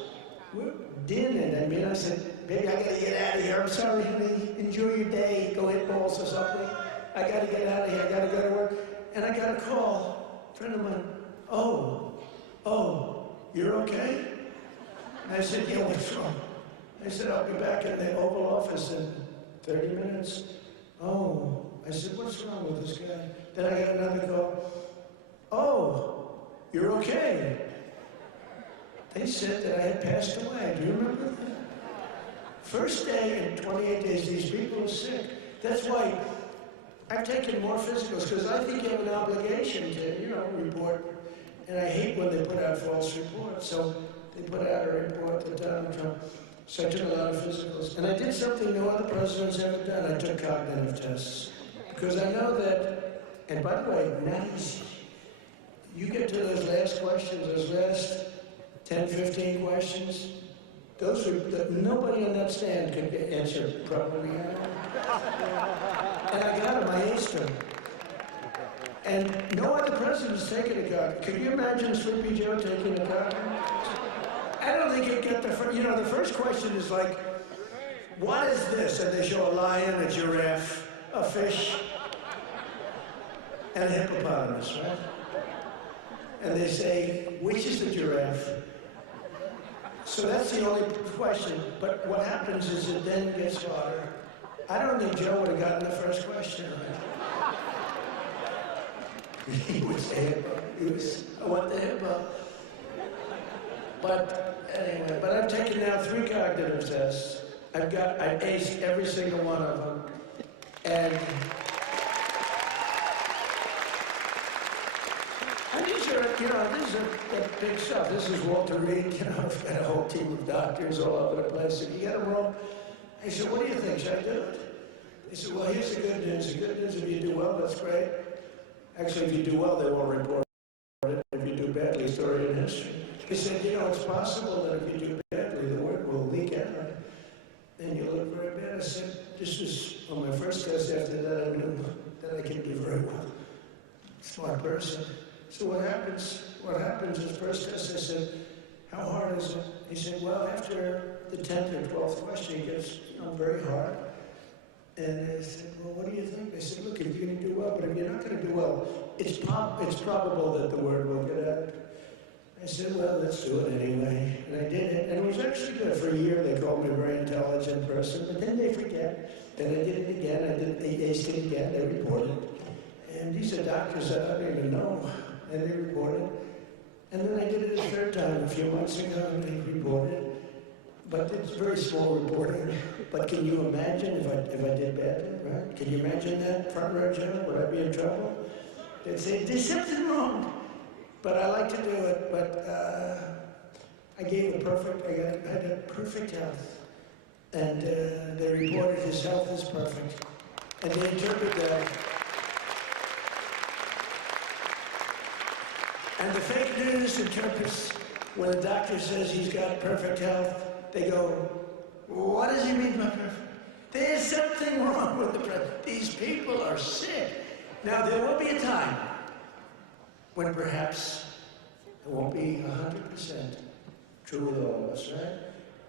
We're dinning. I mean, I said, baby, I gotta get out of here. I'm sorry, honey. Enjoy your day. Go hit balls or something. I gotta get out of here. I gotta go to work. And I got a call. A friend of mine. Oh, you're okay? And I said, yeah, what's wrong? I said, I'll be back in the Oval Office in 30 minutes. Oh, I said, what's wrong with this guy? Then I got another call. Oh, you're okay. They said that I had passed away. Do you remember that? First day in 28 days, these people are sick. That's why I've taken more physicals, because I think you have an obligation to, report. And I hate when they put out false reports. So they put out a report that Donald Trump. So I took a lot of physicals. And I did something no other president's ever done. I took cognitive tests. Because I know that, and by the way, not easy. You get to those last questions, those last 10, 15 questions, those are, nobody on that stand could answer properly. And I got them, I aced them. And no other president's taken a cognitive. Could you imagine Sleepy Joe taking a cognitive? I don't think you'd get the first question is like, what is this? And they show a lion, a giraffe, a fish, and a hippopotamus, right? And they say, which is the giraffe? So that's the only question. But what happens is it then gets harder. I don't think Joe would have gotten the first question right. He would say hippo. He was, I want the hippo. But anyway, I've taken now 3 cognitive tests. I've aced every single one of them. And these are big stuff. This is Walter Reed, I've got a whole team of doctors all over the place. If you get them wrong, I said, what do you think? Should I do it? They said, well, here's the good news. The good news, if you do well, that's great. Actually, if you do well, they won't report it. If you do badly, it's already in history. He said, it's possible that if you do badly, the word will leak out, and you'll look very bad. I said, this was on my first test. After that, I knew that I can do very well. Smart person. So what happens is first test, I said, how hard is it? He said, well, after the 10th or 12th question, it gets very hard. And I said, well, what do you think? They said, look, if you can do well, but if you're not going to do well, it's probable that the word will get out. I said, well, let's do it anyway. And I did it. And it was actually good. For a year, they called me a very intelligent person. But then they forget. Then I did it again. They aced it again. They reported. And these are doctors that I don't even know. And they reported. And then I did it a third time a few months ago, and they reported. But it's very small reporting. But can you imagine if I did badly, right? Can you imagine that, front row general? Would I be in trouble? They'd say, there's something wrong. But I like to do it, but I had perfect health. And they reported his health is perfect. And they interpret that. And the fake news interprets when the doctor says he's got perfect health, they go, what does he mean by perfect? There's something wrong with the president. These people are sick. Now, there will be a time when perhaps it won't be 100% true with all of us, right?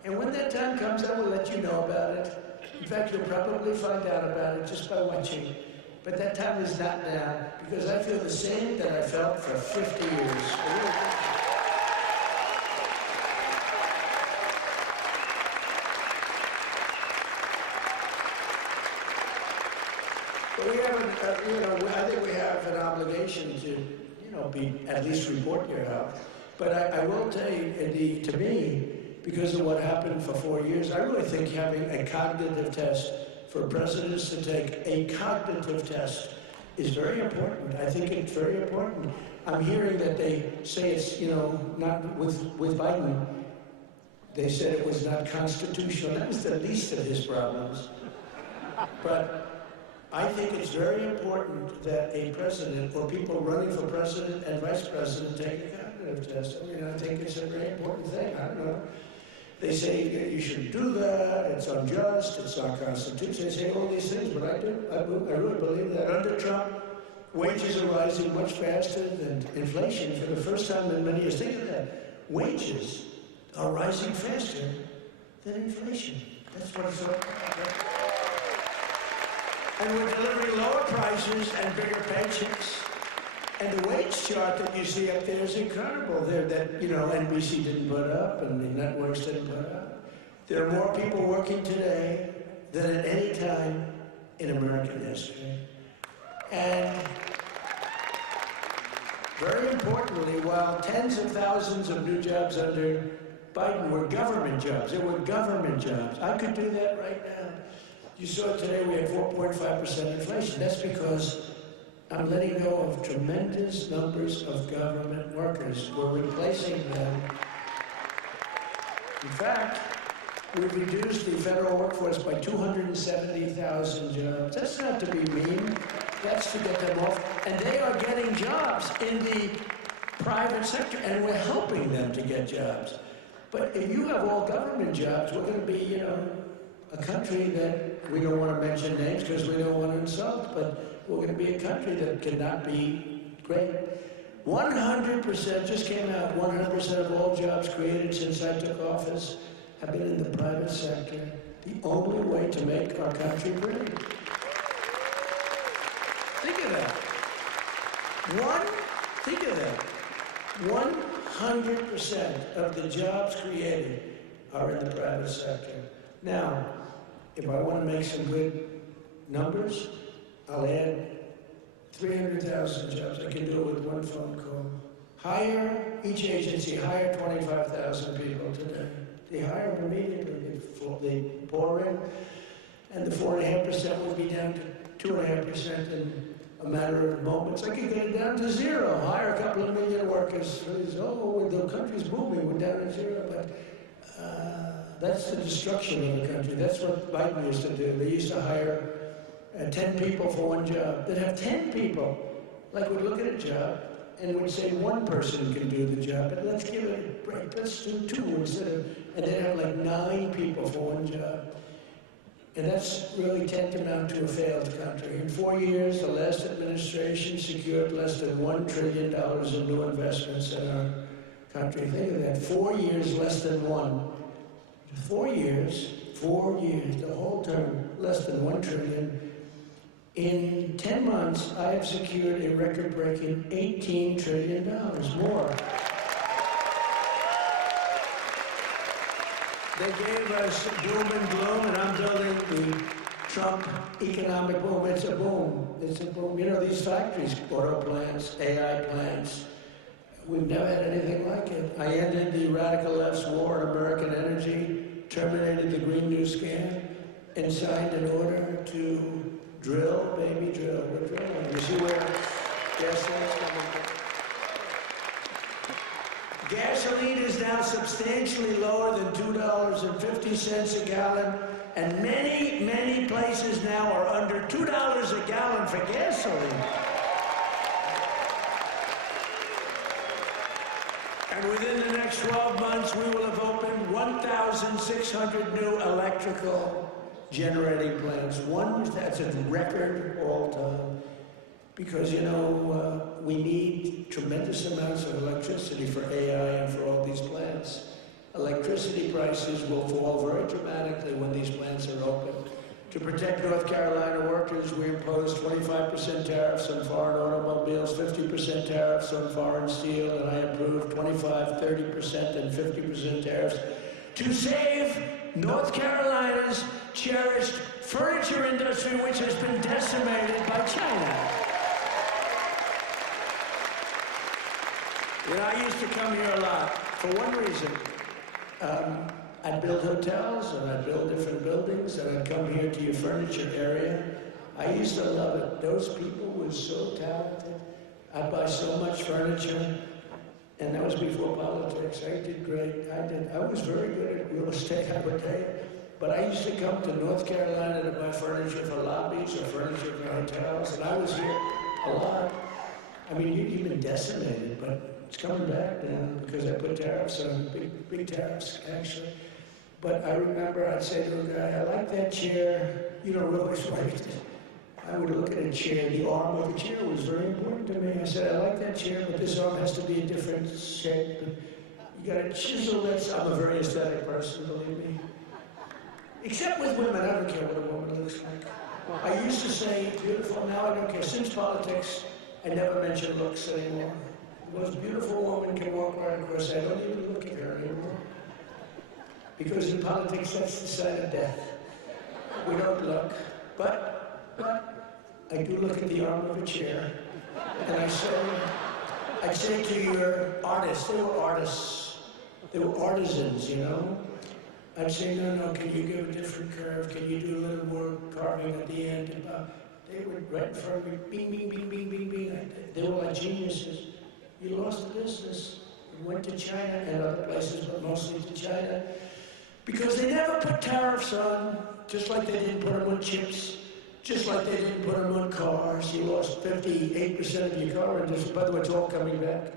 And when that time comes, I will let you know about it. In fact, you'll probably find out about it just by watching. But that time is not now, because I feel the same that I felt for 50 years. But we have, I think we have an obligation to, at least report your health. But I will tell you, to me, because of what happened for 4 years, I really think having a cognitive test for presidents to take a cognitive test is very important. I think it's very important. I'm hearing that they say it's, not with Biden. They said it was not constitutional. That was the least of his problems. But I think it's very important that a president or people running for president and vice president take a cognitive test. I think it's a very important thing. I don't know. They say you shouldn't do that, it's unjust, it's not constitutional. They say all these things, but I really believe that under Trump, wages are rising much faster than inflation for the first time in many years. Think of that. Wages are rising faster than inflation. That's what it's all about. And we're delivering lower prices and bigger pensions. And the wage chart that you see up there is incredible. That NBC didn't put up and the networks didn't put up. There are more people working today than at any time in American history. And very importantly, while tens of thousands of new jobs under Biden were government jobs, they were government jobs. I could do that right now. You saw today we had 4.5% inflation. That's because I'm letting go of tremendous numbers of government workers. We're replacing them. In fact, we've reduced the federal workforce by 270,000 jobs. That's not to be mean. That's to get them off. And they are getting jobs in the private sector, and we're helping them to get jobs. But if you have all government jobs, we're going to be, a country that we don't want to mention names because we don't want to insult, but we're going to be a country that cannot be great. 100% just came out, 100% of all jobs created since I took office have been in the private sector. The only way to make our country great. Think of that. Think of that. 100% of the jobs created are in the private sector. Now, if I want to make some good numbers, I'll add 300,000 jobs. I can do it with one phone call. Each agency hire 25,000 people today. They hire them immediately. They pour in, and the 4.5% will be down to 2.5% in a matter of moments. I could get it down to zero. Hire a couple of million workers. The country's booming. We're down to zero, but that's the destruction of the country. That's what Biden used to do. They used to hire 10 people for one job. They'd have 10 people. Like, we'd look at a job and we'd say one person can do the job, but let's give it a break. Let's do two instead of, and they'd have like 9 people for one job. And that's really tantamount to a failed country. In 4 years, the last administration secured less than $1 trillion in new investments in our country. Think of that, 4 years, less than one. 4 years, the whole term, less than $1 trillion. In 10 months, I have secured a record-breaking $18 trillion more. They gave us doom and gloom, and I'm building the Trump economic boom. It's a boom. It's a boom. These factories, auto plants, AI plants, we've never had anything like it. I ended the radical left's war on American energy. terminated the Green New Scam and signed an order to drill, baby, drill. We're drilling. You see where gasoline's coming from? Gasoline is now substantially lower than $2.50 a gallon, and many, many places now are under $2 a gallon for gasoline. And within the next 12 months, we will have opened 1,600 new electrical generating plants. That's a record all time. Because, you know, we need tremendous amounts of electricity for AI and for all these plants. Electricity prices will fall very dramatically when these plants are open. To protect North Carolina workers, we imposed 25% tariffs on foreign automobiles, 50% tariffs on foreign steel, and I approved 25%, 30%, and 50% tariffs to save North Carolina's cherished furniture industry, which has been decimated by China. You know, I used to come here a lot for one reason. I'd build hotels, and I'd build different buildings, and I'd come here to your furniture area. I used to love it. Those people were so talented. I'd buy so much furniture, and that was before politics. I did great. I was very good at real estate, I would tell you. But I used to come to North Carolina to buy furniture for lobbies or furniture for hotels, and I was here a lot. I mean, you've been decimated, but it's coming back now because I put tariffs on, big tariffs, actually. But I remember I'd say to a guy, I like that chair. You don't realize why I did. I would look at a chair. The arm of the chair was very important to me. I said, I like that chair, but this arm has to be a different shape. You got to chisel this. I'm a very aesthetic person, believe me. Except with women, I don't care what a woman looks like. I used to say, beautiful, now I don't care. Since politics, I never mention looks anymore. The most beautiful woman can walk right across. I don't even look at her anymore. Because in politics, that's the sign of death. We don't look. But I do look at the arm of a chair. And I'd say to your artists, they were artists. They were artisans, you know? I'd say, no, can you give a different curve? Can you do a little more carving at the end? And, they were right in front of me, bing, bing, bing, bing, bing, bing. They were like geniuses. You lost the business. You went to China and other places, but mostly to China. Because they never put tariffs on, just like they didn't put them on chips, just like they didn't put them on cars. You lost 58% of your car industry. By the way, it's all coming back.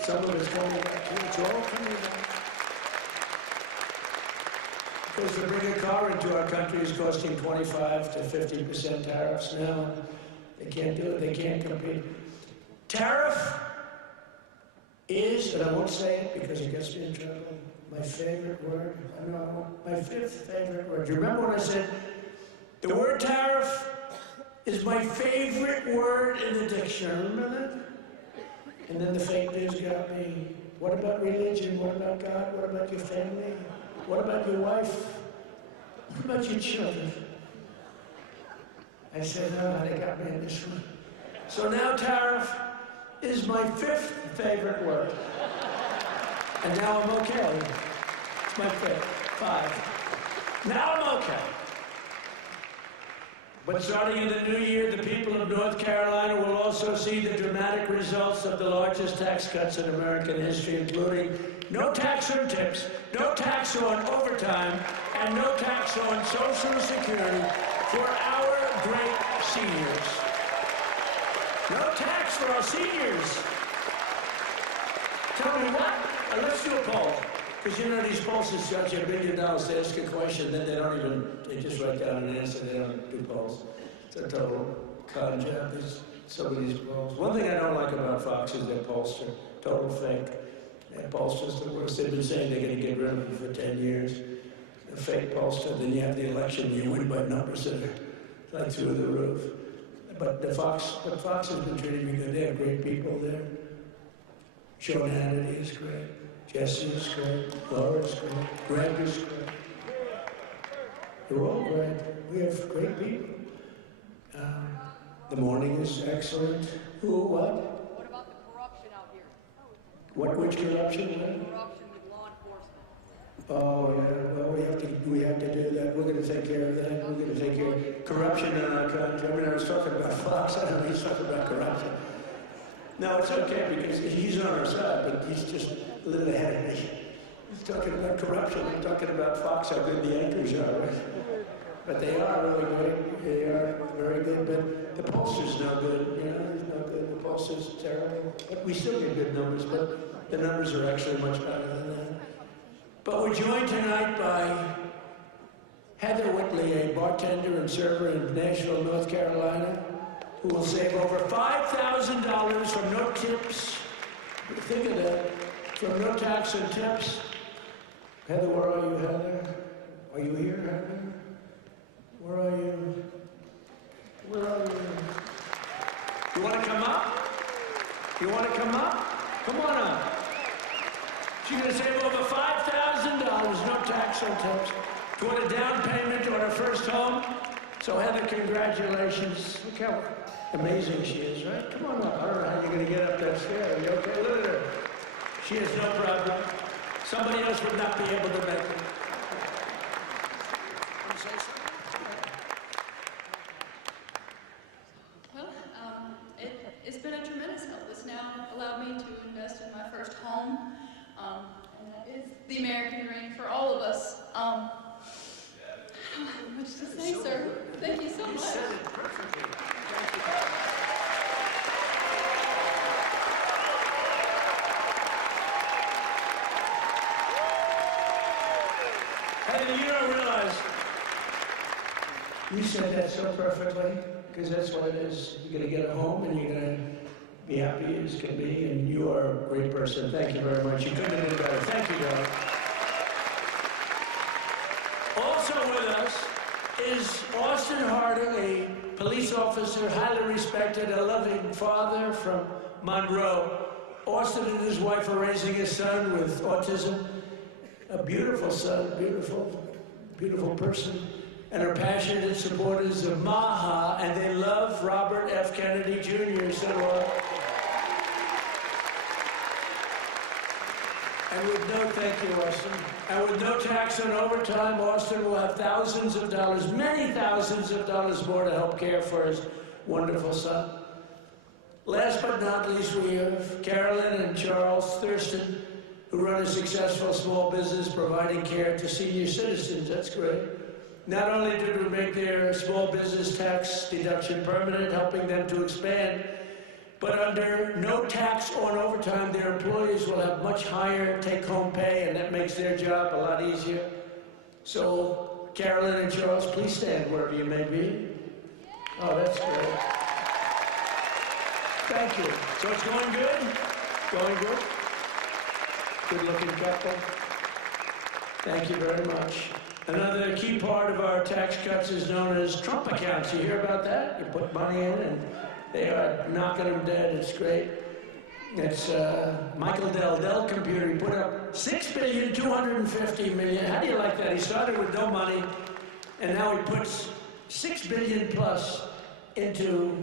Some of it's coming back too. It's all coming back. Because to bring a car into our country is costing 25 to 50% tariffs now. They can't do it. They can't compete. Tariff is, and I won't say it because it gets me in trouble, my favorite word. I know, my fifth favorite word. Do you remember when I said, the word tariff is my favorite word in the dictionary? Remember that? And then the fake news got me. What about religion? What about God? What about your family? What about your wife? What about your children? I said, no, they got me in this one. So now tariff is my fifth favorite word. And now I'm okay. It's my fifth. 5. Now I'm okay. But starting in the new year, the people of North Carolina will also see the dramatic results of the largest tax cuts in American history, including no tax on tips, no tax on overtime, and no tax on Social Security for our great seniors. No tax for our seniors. Tell me what? Let's do a poll. Because you know these pollsters judge $1 billion, they ask a question, then they just write down an answer, they don't do polls. It's a total con job, some of these polls. One thing I don't like about Fox is their pollster, total fake. Their pollster's the worst. They've been saying they're going to get rid of them for 10 years. A fake pollster, then you have the election, you win by numbers that are like through the roof. But Fox has been treating me good. They have great people there. Sean Hannity is great. Jesse is great. Laura is great. Greg is great. They're all great. We have great people. The morning is excellent. Who, what? What about the corruption out here? Which corruption? Corruption with law enforcement. Oh, yeah. Well, we have to do that. We're going to take care of that. We're going to take care of corruption in our country. I mean, I was talking about Fox. I don't know, he's talking about corruption. No, it's okay because he's on our side, but he's just a little ahead of me. He's talking about corruption. I'm talking about Fox, how good the anchors are, right? But they are really good. They are very good. But the pollster's no good. You know, he's no good. The pollster's terrible. But we still get good numbers, but the numbers are actually much better than that. But we're joined tonight by Heather Whatley, a bartender and server in Nashville, North Carolina, who will save over $5,000 from no tips. Think of that. From no tax and tips. Heather, where are you, Heather? Are you here, Heather? Where are you? Where are you? You want to come up? You want to come up? Come on up. She's going to save over $5,000, no tax or tips, toward a down payment on her first home. So Heather, congratulations. Look how amazing she is, right? Come on up. I don't know how you're going to get up that stair. Are you okay? Look at her. She has no problem. Somebody else would not be able to make it. Well, it's been a tremendous help. It's now allowed me to invest in my first home, and that is the American dream for all of us. Much to say, sir. Thank you so much. You said it perfectly. Hey, you don't realize you said that so perfectly, because that's what it is. You're going to get a home and you're going to be happy as can be, and you are a great person. Thank you very much. You couldn't have done better. Thank you, darling. Also with us is Austin Harding, a police officer, highly respected, a loving father from Monroe. Austin and his wife are raising a son with autism. A beautiful son, beautiful person, and are passionate supporters of MAHA, and they love Robert F. Kennedy Jr. So, and with no, thank you, Austin, and with no tax on overtime, Austin will have thousands of dollars, many thousands of dollars more to help care for his wonderful son. Last but not least, we have Carolyn and Charles Thurston, who run a successful small business providing care to senior citizens. That's great. Not only did we make their small business tax deduction permanent, helping them to expand, but under no tax on overtime, their employees will have much higher take-home pay, and that makes their job a lot easier. So, Carolyn and Charles, please stand wherever you may be. Oh, that's great. Thank you. So it's going good? Going good? Good-looking couple. Thank you very much. Another key part of our tax cuts is known as Trump accounts. You hear about that? You put money in and they are knocking them dead. It's great. It's Michael Dell Computer. He put up $6.25 billion. How do you like that? He started with no money, and now he puts $6 billion plus into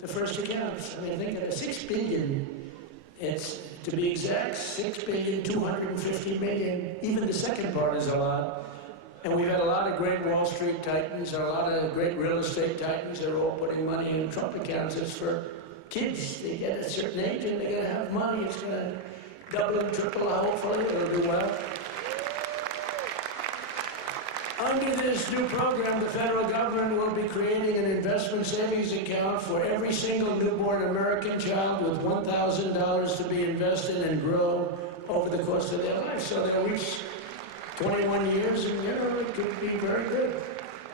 the first accounts. I mean, think of it, $6 billion. It's, to be exact, $6.25 billion. Even the second part is a lot. And we've had a lot of great Wall Street titans, and a lot of great real estate titans. They're all putting money in Trump accounts. It's for kids. They get a certain age and they're going to have money. It's going to double and triple, hopefully. It'll do well. Under this new program, the federal government will be creating an investment savings account for every single newborn American child with $1,000 to be invested and grow over the course of their life. So they'll reach 21 years, and it could be very good.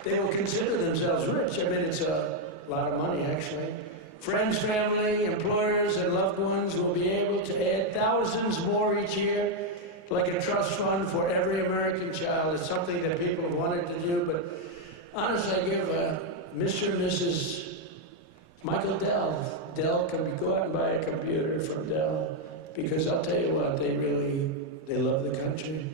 They will consider themselves rich. I mean, it's a lot of money, actually. Friends, family, employers, and loved ones will be able to add thousands more each year, like a trust fund for every American child. It's something that people have wanted to do, but honestly, I give Mr. and Mrs. Michael Dell. Dell can go out and buy a computer from Dell, because I'll tell you what, they love the country.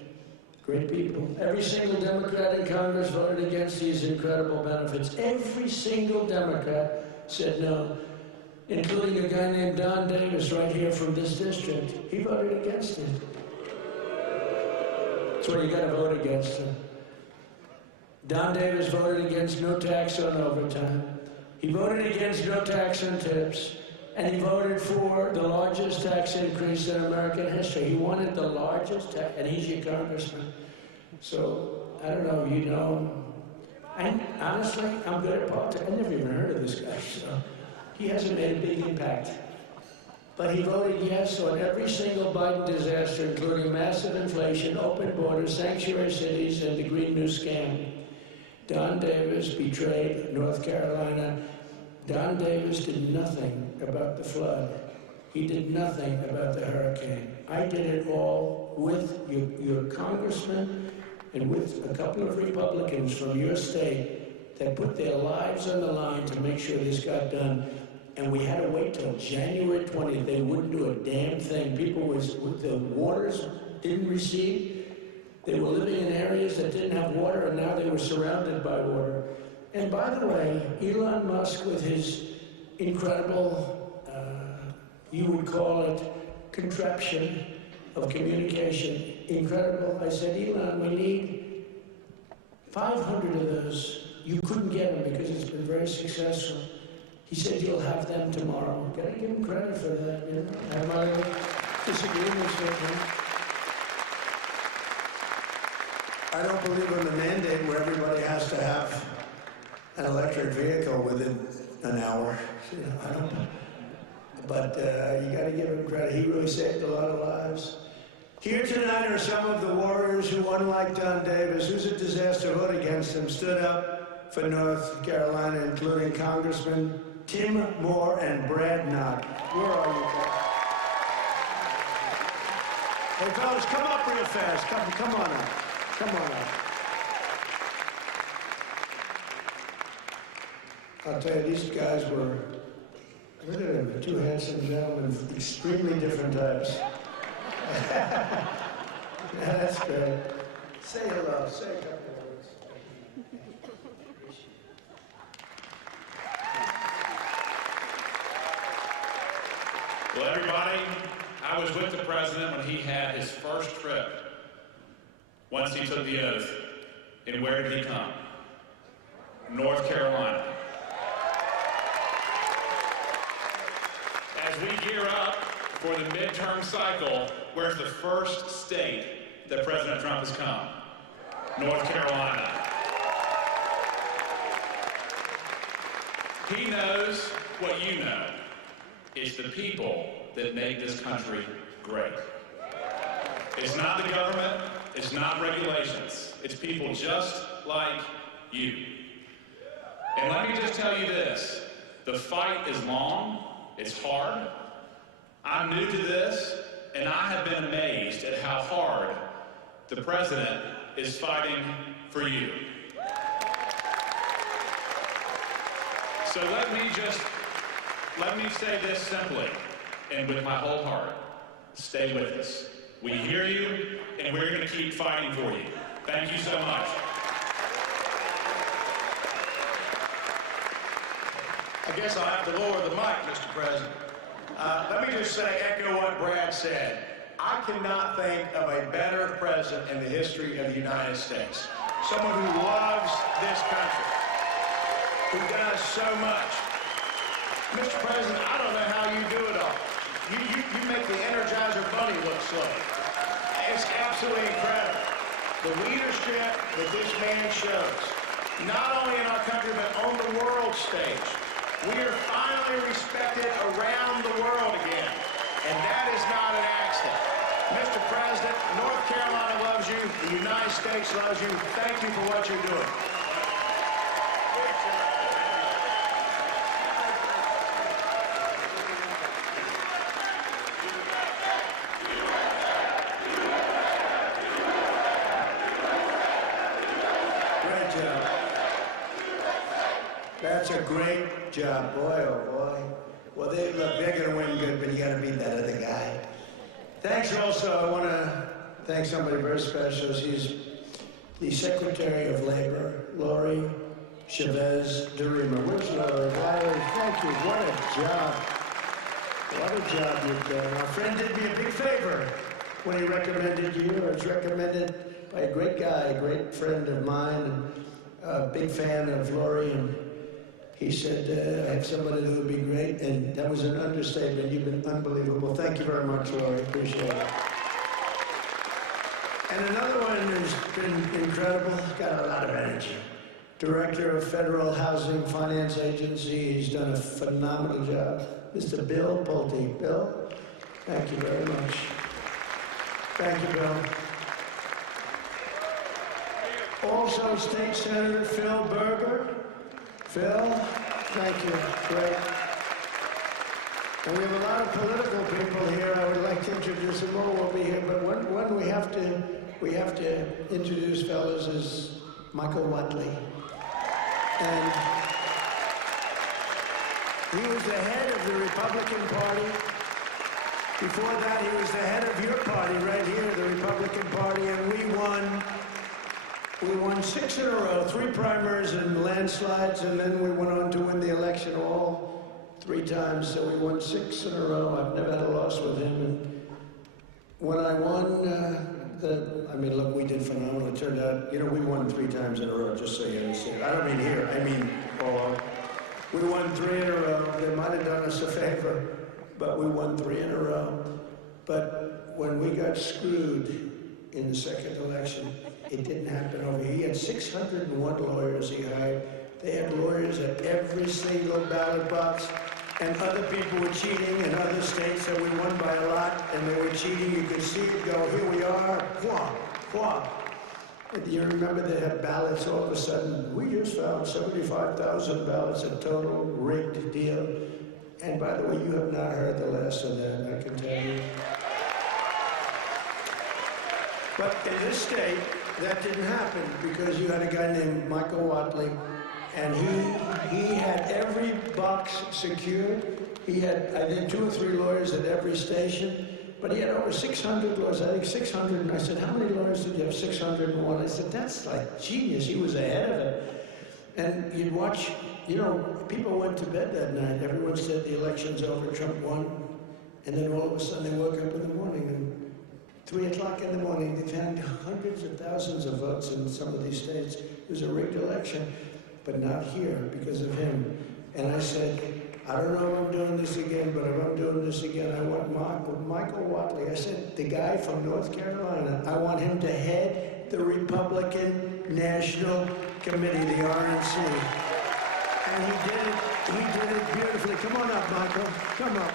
Great people. Every single Democrat in Congress voted against these incredible benefits. Every single Democrat said no, including a guy named Don Davis right here from this district. He voted against it. That's why you got to vote against them. Don Davis voted against no tax on overtime. He voted against no tax on tips. And he voted for the largest tax increase in American history. He wanted the largest tax, and he's your congressman. So, I don't know, you know him. And honestly, I'm good at politics. I never even heard of this guy, so he hasn't made a big impact. But he voted yes on every single Biden disaster, including massive inflation, open borders, sanctuary cities, and the Green New Scam. Don Davis betrayed North Carolina. Don Davis did nothing about the flood. He did nothing about the hurricane. I did it all with your congressman and with a couple of Republicans from your state that put their lives on the line to make sure this got done. And we had to wait till January 20th. They wouldn't do a damn thing. The waters didn't recede. They were living in areas that didn't have water, and now they were surrounded by water. And by the way, Elon Musk, with his incredible, you would call it contraption of communication, incredible. I said, Elon, we need 500 of those. You couldn't get them because it's been very successful. He said, you'll have them tomorrow. Can I give him credit for that? You know? I have my disagreements with him. I don't believe in the mandate where everybody has to have an electric vehicle within an hour. You know, I don't. But you got to give him credit. He really saved a lot of lives. Here tonight are some of the warriors who, unlike Don Davis, who's a disaster, vote against him, stood up for North Carolina, including Congressman Tim Moore and Brad Knott. Where are you guys? Hey, fellas, come up real fast. Come on up. Come on up. I'll tell you, these guys were, look at them, two handsome gentlemen, extremely different types. Yeah, that's great. Say hello, say a couple of words. Well, everybody, I was with the president when he had his first trip, once he took the oath. And where did he come? North Carolina. As we gear up for the midterm cycle, where's the first state that President Trump has come? North Carolina. He knows what you know. It's the people that make this country great. It's not the government, it's not regulations. It's people just like you. And let me just tell you this, the fight is long, it's hard. I'm new to this, and I have been amazed at how hard the president is fighting for you. So let me say this simply, and with my whole heart, stay with us. We hear you, and we're going to keep fighting for you. Thank you so much. I guess I'll have to lower the mic, Mr. President. Let me just say, echo what Brad said. I cannot think of a better president in the history of the United States. Someone who loves this country, who does so much. Mr. President, I don't know how you do it all. You make the Energizer Bunny look slow. It's absolutely incredible. The leadership that this man shows, not only in our country, but on the world stage. We are finally respected around the world again, and that is not an accident. Mr. President, North Carolina loves you, the United States loves you. Thank you for what you're doing. Great job. That's a great job, boy, oh boy. Well, they're going to win good, but you got to beat that other guy. Thanks also, I want to thank somebody very special. She's the Secretary of Labor, Lori Chavez Durima. Where's Lori? Thank you, what a job. What a job you've done. Our friend did me a big favor when he recommended you. I was recommended by a great guy, a great friend of mine. a big fan of Laurie, and he said, I have somebody that would be great, and that was an understatement. You've been unbelievable. Thank you very much, Laurie. Appreciate it. And another one who's been incredible, got a lot of energy. Director of Federal Housing Finance Agency. He's done a phenomenal job. Mr. Bill Pulte. Bill, thank you very much. Thank you, Bill. Also, State Senator Phil Berger. Phil, thank you. Great. And we have a lot of political people here. I would like to introduce them all. Will be here, but one we have to introduce, fellas, is Michael Whatley. And he was the head of the Republican Party. Before that, he was the head of your party right here, the Republican Party, and we won 6 in a row, 3 primaries and landslides, and then we went on to win the election all 3 times, so we won 6 in a row. I've never had a loss with him. And when I won, look, we did phenomenal. It turned out, we won 3 times in a row, just so you understand. I don't mean here, I mean all over. We won 3 in a row. They might have done us a favor, but we won 3 in a row. But when we got screwed in the second election, it didn't happen over here. He had 601 lawyers he hired. They had lawyers at every single ballot box, and other people were cheating in other states, so we won by a lot, and they were cheating. You could see it go, here we are, quah. And you remember they had ballots all of a sudden. We just found 75,000 ballots, a total rigged deal. And by the way, you have not heard the last of that, I can tell you. But in this state, that didn't happen because you had a guy named Michael Whatley, and he had every box secured. He had, I think, 2 or 3 lawyers at every station, but he had over 600 lawyers, I think 600. And I said, how many lawyers did you have? 601. I said, that's like genius. He was ahead of it. And you'd watch, people went to bed that night. Everyone said the election's over, Trump won. And then all of a sudden they woke up in the morning, and 3 o'clock in the morning, they found hundreds of thousands of votes in some of these states. It was a rigged election, but not here because of him. And I said, I don't know if I'm doing this again, but if I'm doing this again, I want Michael Whatley. I said, the guy from North Carolina, I want him to head the Republican National Committee, the RNC. And he did it beautifully. Come on up, Michael, come up.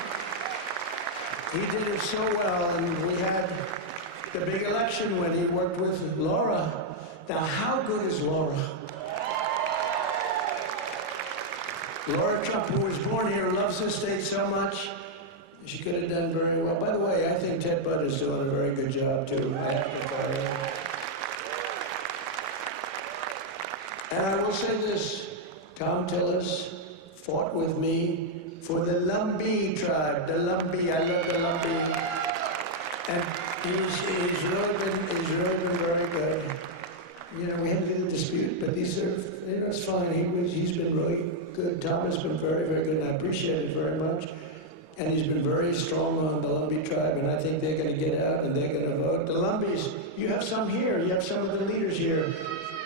He did it so well, and we had the big election when he worked with Laura. Now, how good is Laura? Laura Trump, who was born here, loves this state so much. She could have done very well. By the way, I think Ted Budd is doing a very good job, too. I have to tell you. And I will say this, Tom Tillis fought with me for the Lumbee tribe, the Lumbee. I love the Lumbee. And he's really been very good. We had a little dispute, but these are, it's fine. He's been really good. Tom has been very, very good, and I appreciate it very much. And he's been very strong on the Lumbee tribe, and I think they're going to get out and they're going to vote. The Lumbees, you have some here. You have some of the leaders here.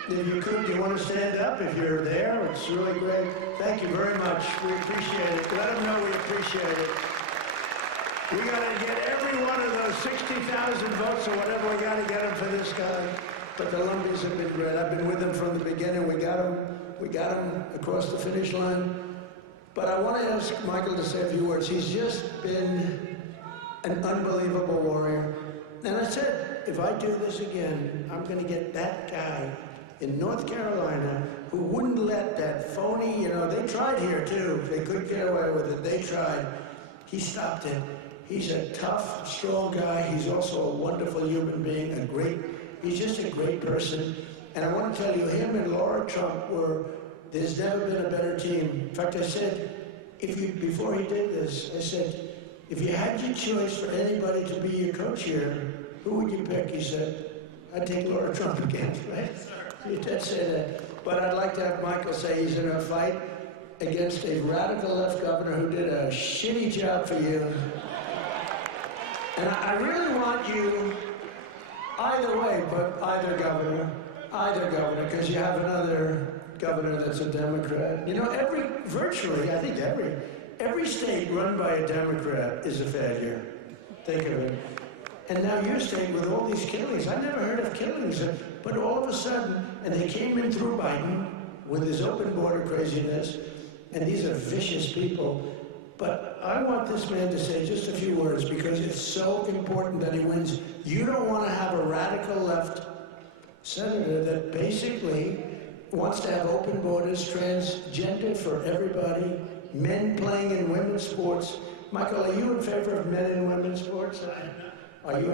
If you could, you want to stand up if you're there? It's really great. Thank you very much. We appreciate it. Let them know we appreciate it. We got to get every one of those 60,000 votes or whatever. We got to get them for this guy. But the Lumbees have been great. I've been with them from the beginning. We got them across the finish line. But I want to ask Michael to say a few words. He's just been an unbelievable warrior. And I said, if I do this again, I'm going to get that guy in North Carolina who wouldn't let that phony, they tried here too. They couldn't get away with it. They tried. He stopped it. He's a tough, strong guy. He's also a wonderful human being, he's just a great person. And I want to tell you, him and Laura Trump there's never been a better team. In fact, I said, before he did this, I said, if you had your choice for anybody to be your coach here, who would you pick? He said, I'd take Laura Trump again, right? He did say that. But I'd like to have Michael say he's in a fight against a radical left governor who did a shitty job for you. And I really want you, either way, but either governor, either governor, because you have another governor that's a Democrat. You know, virtually, I think every state run by a Democrat is a failure. Think of it. And now your state with all these killings. I never heard of killings, but all of a sudden, and they came in through Biden with his open border craziness, and these are vicious people. But I want this man to say just a few words because it's so important that he wins. You don't want to have a radical left senator that basically wants to have open borders, transgender for everybody, men playing in women's sports. Michael, are you in favor of men in women's sports? Are you?